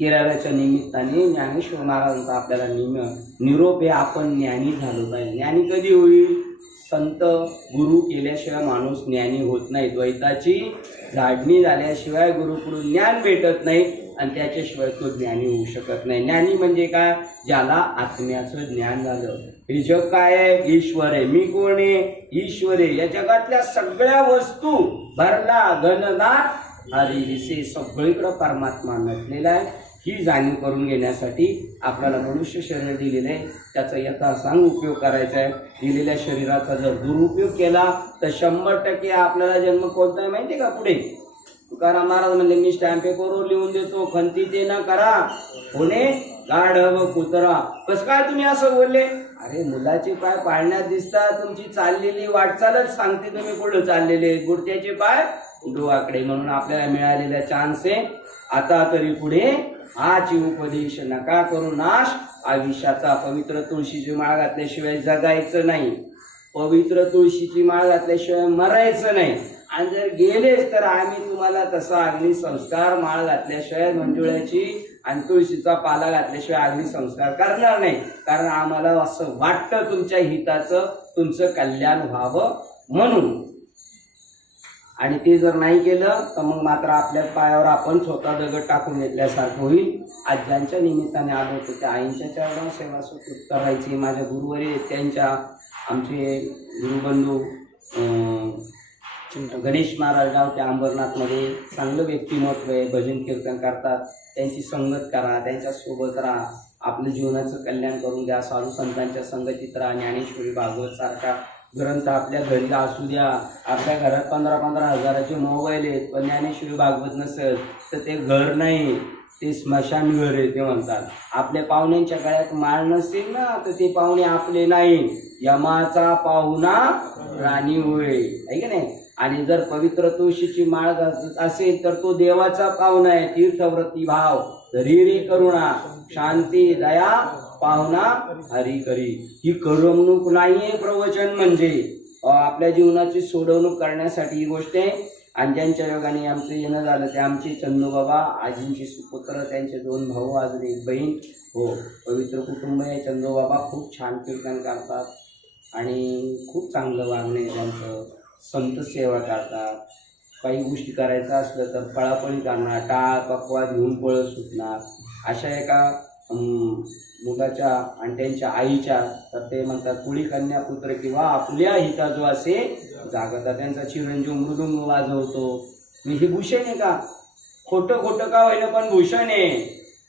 13व्याच्या निमित्ताने ज्ञानेश्वर महाराजांचा आपल्याला निरोप आहे. आपण ज्ञानी झालो पाहिजे. ज्ञानी कधी होईल? संत गुरु केल्याशिवाय माणूस ज्ञानी होत नाही. द्वैताची झाडणी झाल्याशिवाय गुरुकडून ज्ञान भेटत नाही आणि त्याच्याशिवाय तो ज्ञानी होऊ शकत नाही. ज्ञानी म्हणजे काय? ज्याला आत्म्याचं ज्ञान झालं. हे जग काय आहे? ईश्वर आहे. मी कोण आहे? ईश्वर आहे. या जगातल्या सगळ्या वस्तू भरला घनदाट हरी दिसे, सगळीकडं परमात्मा नटलेला आहे. ही जाणीव करून घेण्यासाठी आपल्याला मनुष्य शरीर दिलेलं आहे, त्याचा यथासांग उपयोग करायचा आहे. दिलेल्या शरीराचा जर दुरुपयोग केला तर 100% आपल्याला जन्म कोणता आहे माहिती का? पुढे तुकाराम महाराज म्हणले मी स्टॅम्प पेपरवर लिहून देतो, खंती ते न करा होणे गाढव कुत्रा. कसं काय तुम्ही असं बोलले? अरे मुलाचे पाय पाळण्यात दिसतात, तुमची चाललेली वाटचालच सांगते तुम्ही कुठं चाललेले. गुडत्याचे पाय डोळाकडे. म्हणून आपल्याला मिळालेला चान्स आहे. आता तरी पुढे हाची उपदेश नका करू नाश आयुष्याचा. पवित्र तुळशीची माळ घातल्याशिवाय जगायचं नाही, पवित्र तुळशीची माळ घातल्याशिवाय मरायचं नाही. आणि जर गेलेच तर आम्ही तुम्हाला तसा अग्निसंस्कार माळ घातल्याशिवाय मंजुळ्याची आणि तुळशीचा पाला घातल्याशिवाय अग्निसंस्कार करणार नाही. कारण आम्हाला असं वाटतं तुमच्या हिताचं, तुमचं कल्याण व्हावं म्हणून. आणि ते जर नाही केलं तर मग मात्र आपल्या पायावर आपण स्वतः दगड टाकून घेतल्यासारखं होईल. आज ज्यांच्या निमित्ताने आलो होतो त्या आईंच्या चरणावर सेवा सुकृत करायची. माझ्या गुरुवरी त्यांच्या आमचे गुरुबंधू गणेश महाराज गाव त्या अंबरनाथमध्ये चांगलं व्यक्तिमत्व आहे. भजन कीर्तन करतात. त्यांची संगत करा, त्यांच्या सोबत राहा, आपलं जीवनाचं कल्याण करून द्या. साधू संतांच्या संगतीत राहा. ज्ञानेश्वरी भागवत सारखा ग्रंथ आपल्या घरी असू द्या. आपल्या घरात 15-15 हजाराचे मोबाईल आहेत पण ज्ञानेश्वरी भागवत नसेल तर ते घर नाही, ते स्मशान घर आहे. ते म्हणतात आपल्या पाहुण्यांच्या गळ्यात माळ नसेल ना तर ते पाहुणे आपले नाही, यमाचा पाहुणा राणी होय, आहे की नाही. आणि जर पवित्र तुळशीची माळ असेल तर तो देवाचा पाहुणा आहे. तीर्थव्रती भाव, धैर्य, करुणा, शांती, दया, पाहुणा हरी करी. ही करमणूक नाहीये प्रवचन म्हणजे. आपल्या जीवनाची सोडवणूक करण्यासाठी ही गोष्ट आहे. आणि ज्यांच्या योगाने आमचं येणं झालं ते आमचे चंदूबाबा, आजींचे सुपुत्र, त्यांचे 2 भाऊ, अजून 1 बहीण. हो, पवित्र कुटुंब आहे. चंदूबाबा खूप छान कीर्तन करतात आणि खूप चांगलं वागणं आहे त्यांचं. संत सेवा करतात. काही गोष्टी करायचं असलं तर पळापळी करणार, टाळ पक्वाद घेऊन पळत सुटणार. अशा एका मुलाच्या आणि त्यांच्या आईच्या तर ते म्हणतात कुळी कन्या पुत्र किंवा आपल्या हिता जो असे जागता. त्यांचा चिरंजीव मृदुंग वाजवतो. मी हे भूषण आहे का? खोटं खोटं का होईना पण भूषण आहे.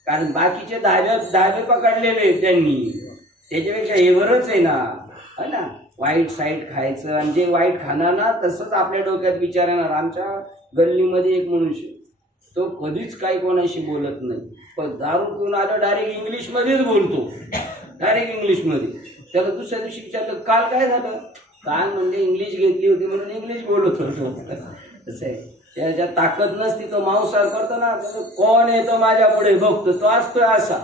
कारण बाकीचे धाबे पकडलेले आहेत त्यांनी, त्याच्यापेक्षा हे बरंच आहे ना, है ना. वाईट साईट खायचं आणि जे वाईट खाणार ना तसंच आपल्या डोक्यात विचार येणार. आमच्या गल्लीमध्ये एक मनुष्य, तो कधीच काही कोणाशी बोलत नाही, पण दारू पिऊन आलं डायरेक्ट इंग्लिशमध्येच बोलतो, डायरेक्ट इंग्लिशमध्ये. त्याला दुसऱ्या दिवशी विचारलं काल काय झालं, काल म्हणजे इंग्लिश घेतली होती म्हणून इंग्लिश बोलत होतो. असं आहे, त्याच्या ताकद नसती तो मांसाहार करतो ना. कोण येतो माझ्या पुढे बघतो, तो असतोय असा.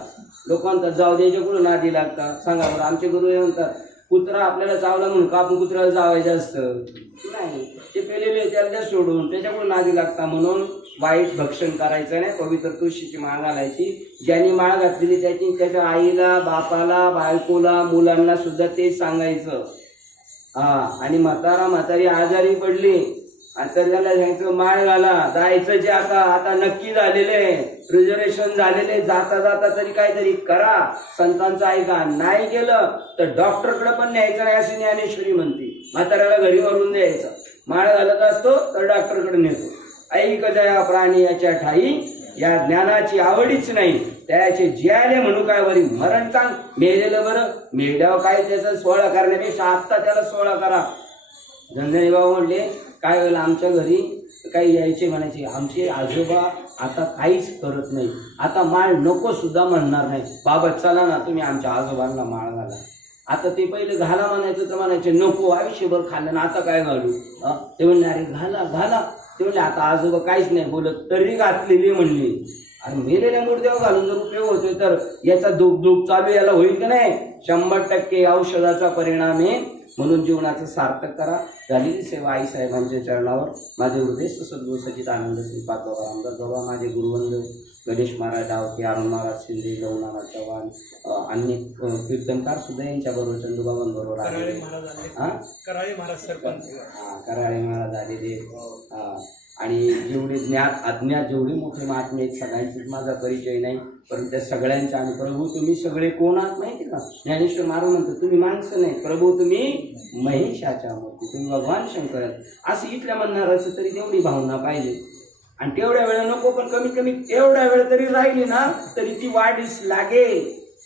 लोकांचा जाऊ द्यायच्या कुठं नादी लागतात सांगा बरं. आमचे गुरु हे म्हणतात कुत्रा आपल्याला चावला म्हणून का आपण कुत्र्याला चावायचं असतं नाही, ते पेलेले त्याला सोडून त्याच्याकडून नादी लागता. म्हणून वाईट भक्षण करायचं नाही. पवित्र तुळशीची माळ घालायची. ज्यांनी माळ घातलेली त्याची त्याच्या आईला, बापाला, बायकोला, मुलांना सुद्धा तेच सांगायचं. आणि म्हातारी आजारी पडली आता त्याला सांगायचं माळ घाला, जायचं जे आता नक्की झालेलं आहे, रिझर्वेशन झालेले, जाता जाता तरी काहीतरी करा, संतांचं ऐका. नाही केलं तर डॉक्टरकडे पण न्यायचं नाही अशी ज्ञानेश्वरी म्हणते. म्हाताऱ्याला घरी मारून द्यायचं. माळ घालत असतो तर डॉक्टरकडे नेतो. ऐक जया प्राणी याच्या ठाई, या ज्ञानाची आवडीच नाही त्याचे जियाले म्हणू काय वरी. मरण सांग मेलेलं बरं, मेल्यावर काय त्याचा सोहळा करण्यापेक्षा आत्ता त्याला सोहळा करा. धनंजय बाबा म्हणले काय वेळेला आमच्या घरी काही यायचे म्हणायचे, आमचे आजोबा आता काहीच करत नाही, आता माळ नको सुद्धा म्हणणार नाही. बाबा चला ना तुम्ही आमच्या आजोबांना माळ घाला. आता ते पहिले घाला म्हणायचं तर म्हणायचे नको, आयुष्यभर खाल्लं ना आता काय घालू. ते म्हणले अरे घाला घाला. ते म्हणले आता आजोबा काहीच नाही बोलत तरी घातलेली म्हणली. आणि मेलेल्या मूर्तीवर घालून जर उपयोग होतोय तर याचा दुःख चालू याला होईल की नाही. 100% औषधाचा परिणाम आहे. म्हणून जीवनाचं सार्थक करा. झालेली सेवा आई साहेबांच्या चरणावर माझे हृदय सद्गुरू सच्चिदानंद श्रीपाद बाबा रामदास बाबा, माझे गुरुवंद गणेश महाराज डावके, अरुण महाराज शिंदे, लवनाराज चव्हाण, अन्य कीर्तनकार सुद्धा यांच्याबरोबर चंदूबाबांबरोबर आलेले. कराळे महाराज सरपंच, कराळे महाराज आलेले. आणि जेवढे ज्ञात अज्ञात जेवढे मोठे महात्मे आहेत सगळ्यांचीच माझा परिचय नाही, परंतु त्या सगळ्यांच्या. आणि प्रभू तुम्ही सगळे कोण आहात माहिती का. ज्ञानेश्वर महाराज म्हणतो तुम्ही माणसं नाही, प्रभू तुम्ही महेशाच्या मूर्ती, तुम्ही भगवान शंकर आहेत. असं इथल्या म्हणणार असं तरी तेवढी भावना पाहिजे. आणि तेवढ्या वेळ नको पण कमीत कमी तेवढ्या वेळ तरी राहिली ना तरी ती वाढीस लागेल,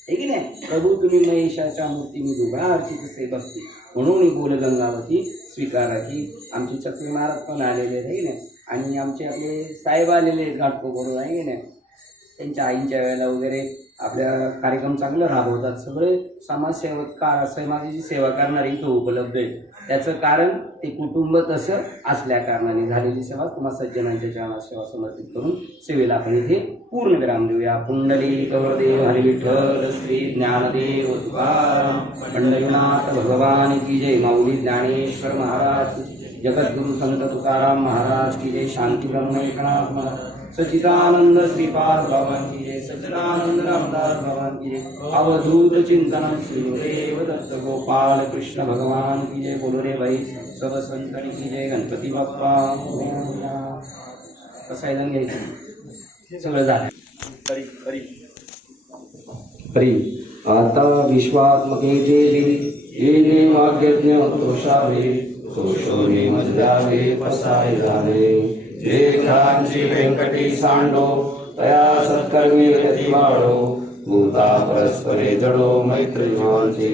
हे की नाही. प्रभू तुम्ही महेशाच्या मूर्ती मी दुबळा अर्चित से भक्ती, म्हणून बोल गंगावती स्वीकारा. की आमचे चक्री महाराज पण आलेले आहे की नाही. आणि आमचे आपले साहेब आलेले घाटको बरोबर आहे की नाही. त्यांच्या आईंच्या वेळेला वगैरे आपल्या कार्यक्रम चांगलं राबवतात. सगळे समाजसेवक समाजाची सेवा करणारे इथं उपलब्ध आहेत. त्याचं कारण ते कुटुंब तसं असल्या कारणाने झालेली सेवा तुम्हाला सज्जनांच्या चरणात सेवा समर्पित करून सेवेला आपण इथे पूर्ण विराम देऊया. पुंडली कवरदेव हरी विठ्ठल श्री ज्ञानदेव तुकाराम पंढरीनाथ भगवान की जय. माऊली ज्ञानेश्वर महाराज, जगद्गुरु संत तुकाराम महाराज की जय. शांती ब्रह्म एकनाथ महाराज, सच्चिदानंद श्रीपाद भगवान की जय. सच्चिदानंद रामदास भगवान की जय. अवधूत चिंतन श्री देव दत्त गोपाल कृष्ण भगवान की जय. बोलो रे भाई सब संतन की जय. गणपती बाप्पा कसं घ्यायचं सगळं झालं. हरी हरी हरी. आता विश्वात्मके जे येणे वाग्यज्ञ तोषावे, सोशोने मजल्यावे पसाय झाले. जे खरांची व्यंकटी सांडो, तया सत्कर्मी रती वाढो. भूता परस्परे जडो मैत्र जीवांचे,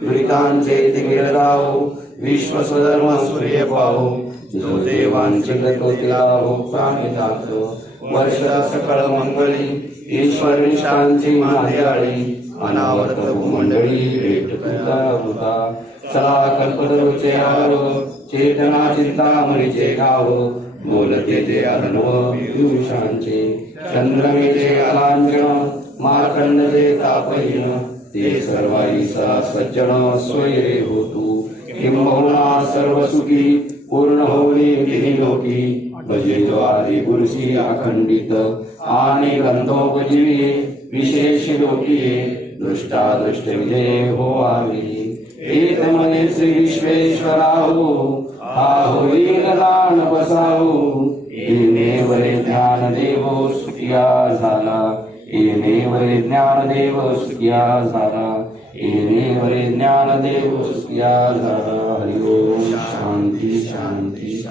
दुरितांचे तिमिर राहो. विश्व स्वधर्म सूर्य पाहो, जो देवांचे गतोतिला हो प्राणी जात. वर्ष सकळ मंगळी ईश्वर निशांची मांदियाळी. अनावर्त भूमंडळी भेट तुला होता. चला कल्पतरूचे आरो, चेतना चिंतामणीचे गाव. बोलते ते अर्णव पियुषांचे, चंद्रमेचे अलांजन. मार्कंडचे तापहीन, ते सर्वाईसा सज्जन स्वैरे होतू. किंबहुना सर्व सुखी पूर्ण होणे तिन्ही लोकी. भजे जो आदि पुरुषी अखंडित, आणि गंधोपजीवी विशेष लोकीये. दृष्टादृष्ट विजय हो आवी. एक मने श्री विश्वेश्वराहू, हा होईल दान बसावू. येणे वरे ज्ञान देव सुखिया झाला, येणे वरे ज्ञान देव सुखिया झाला. येणे वरे ज्ञान देव सुखिया झाला. हरि ओम. शांती शांती.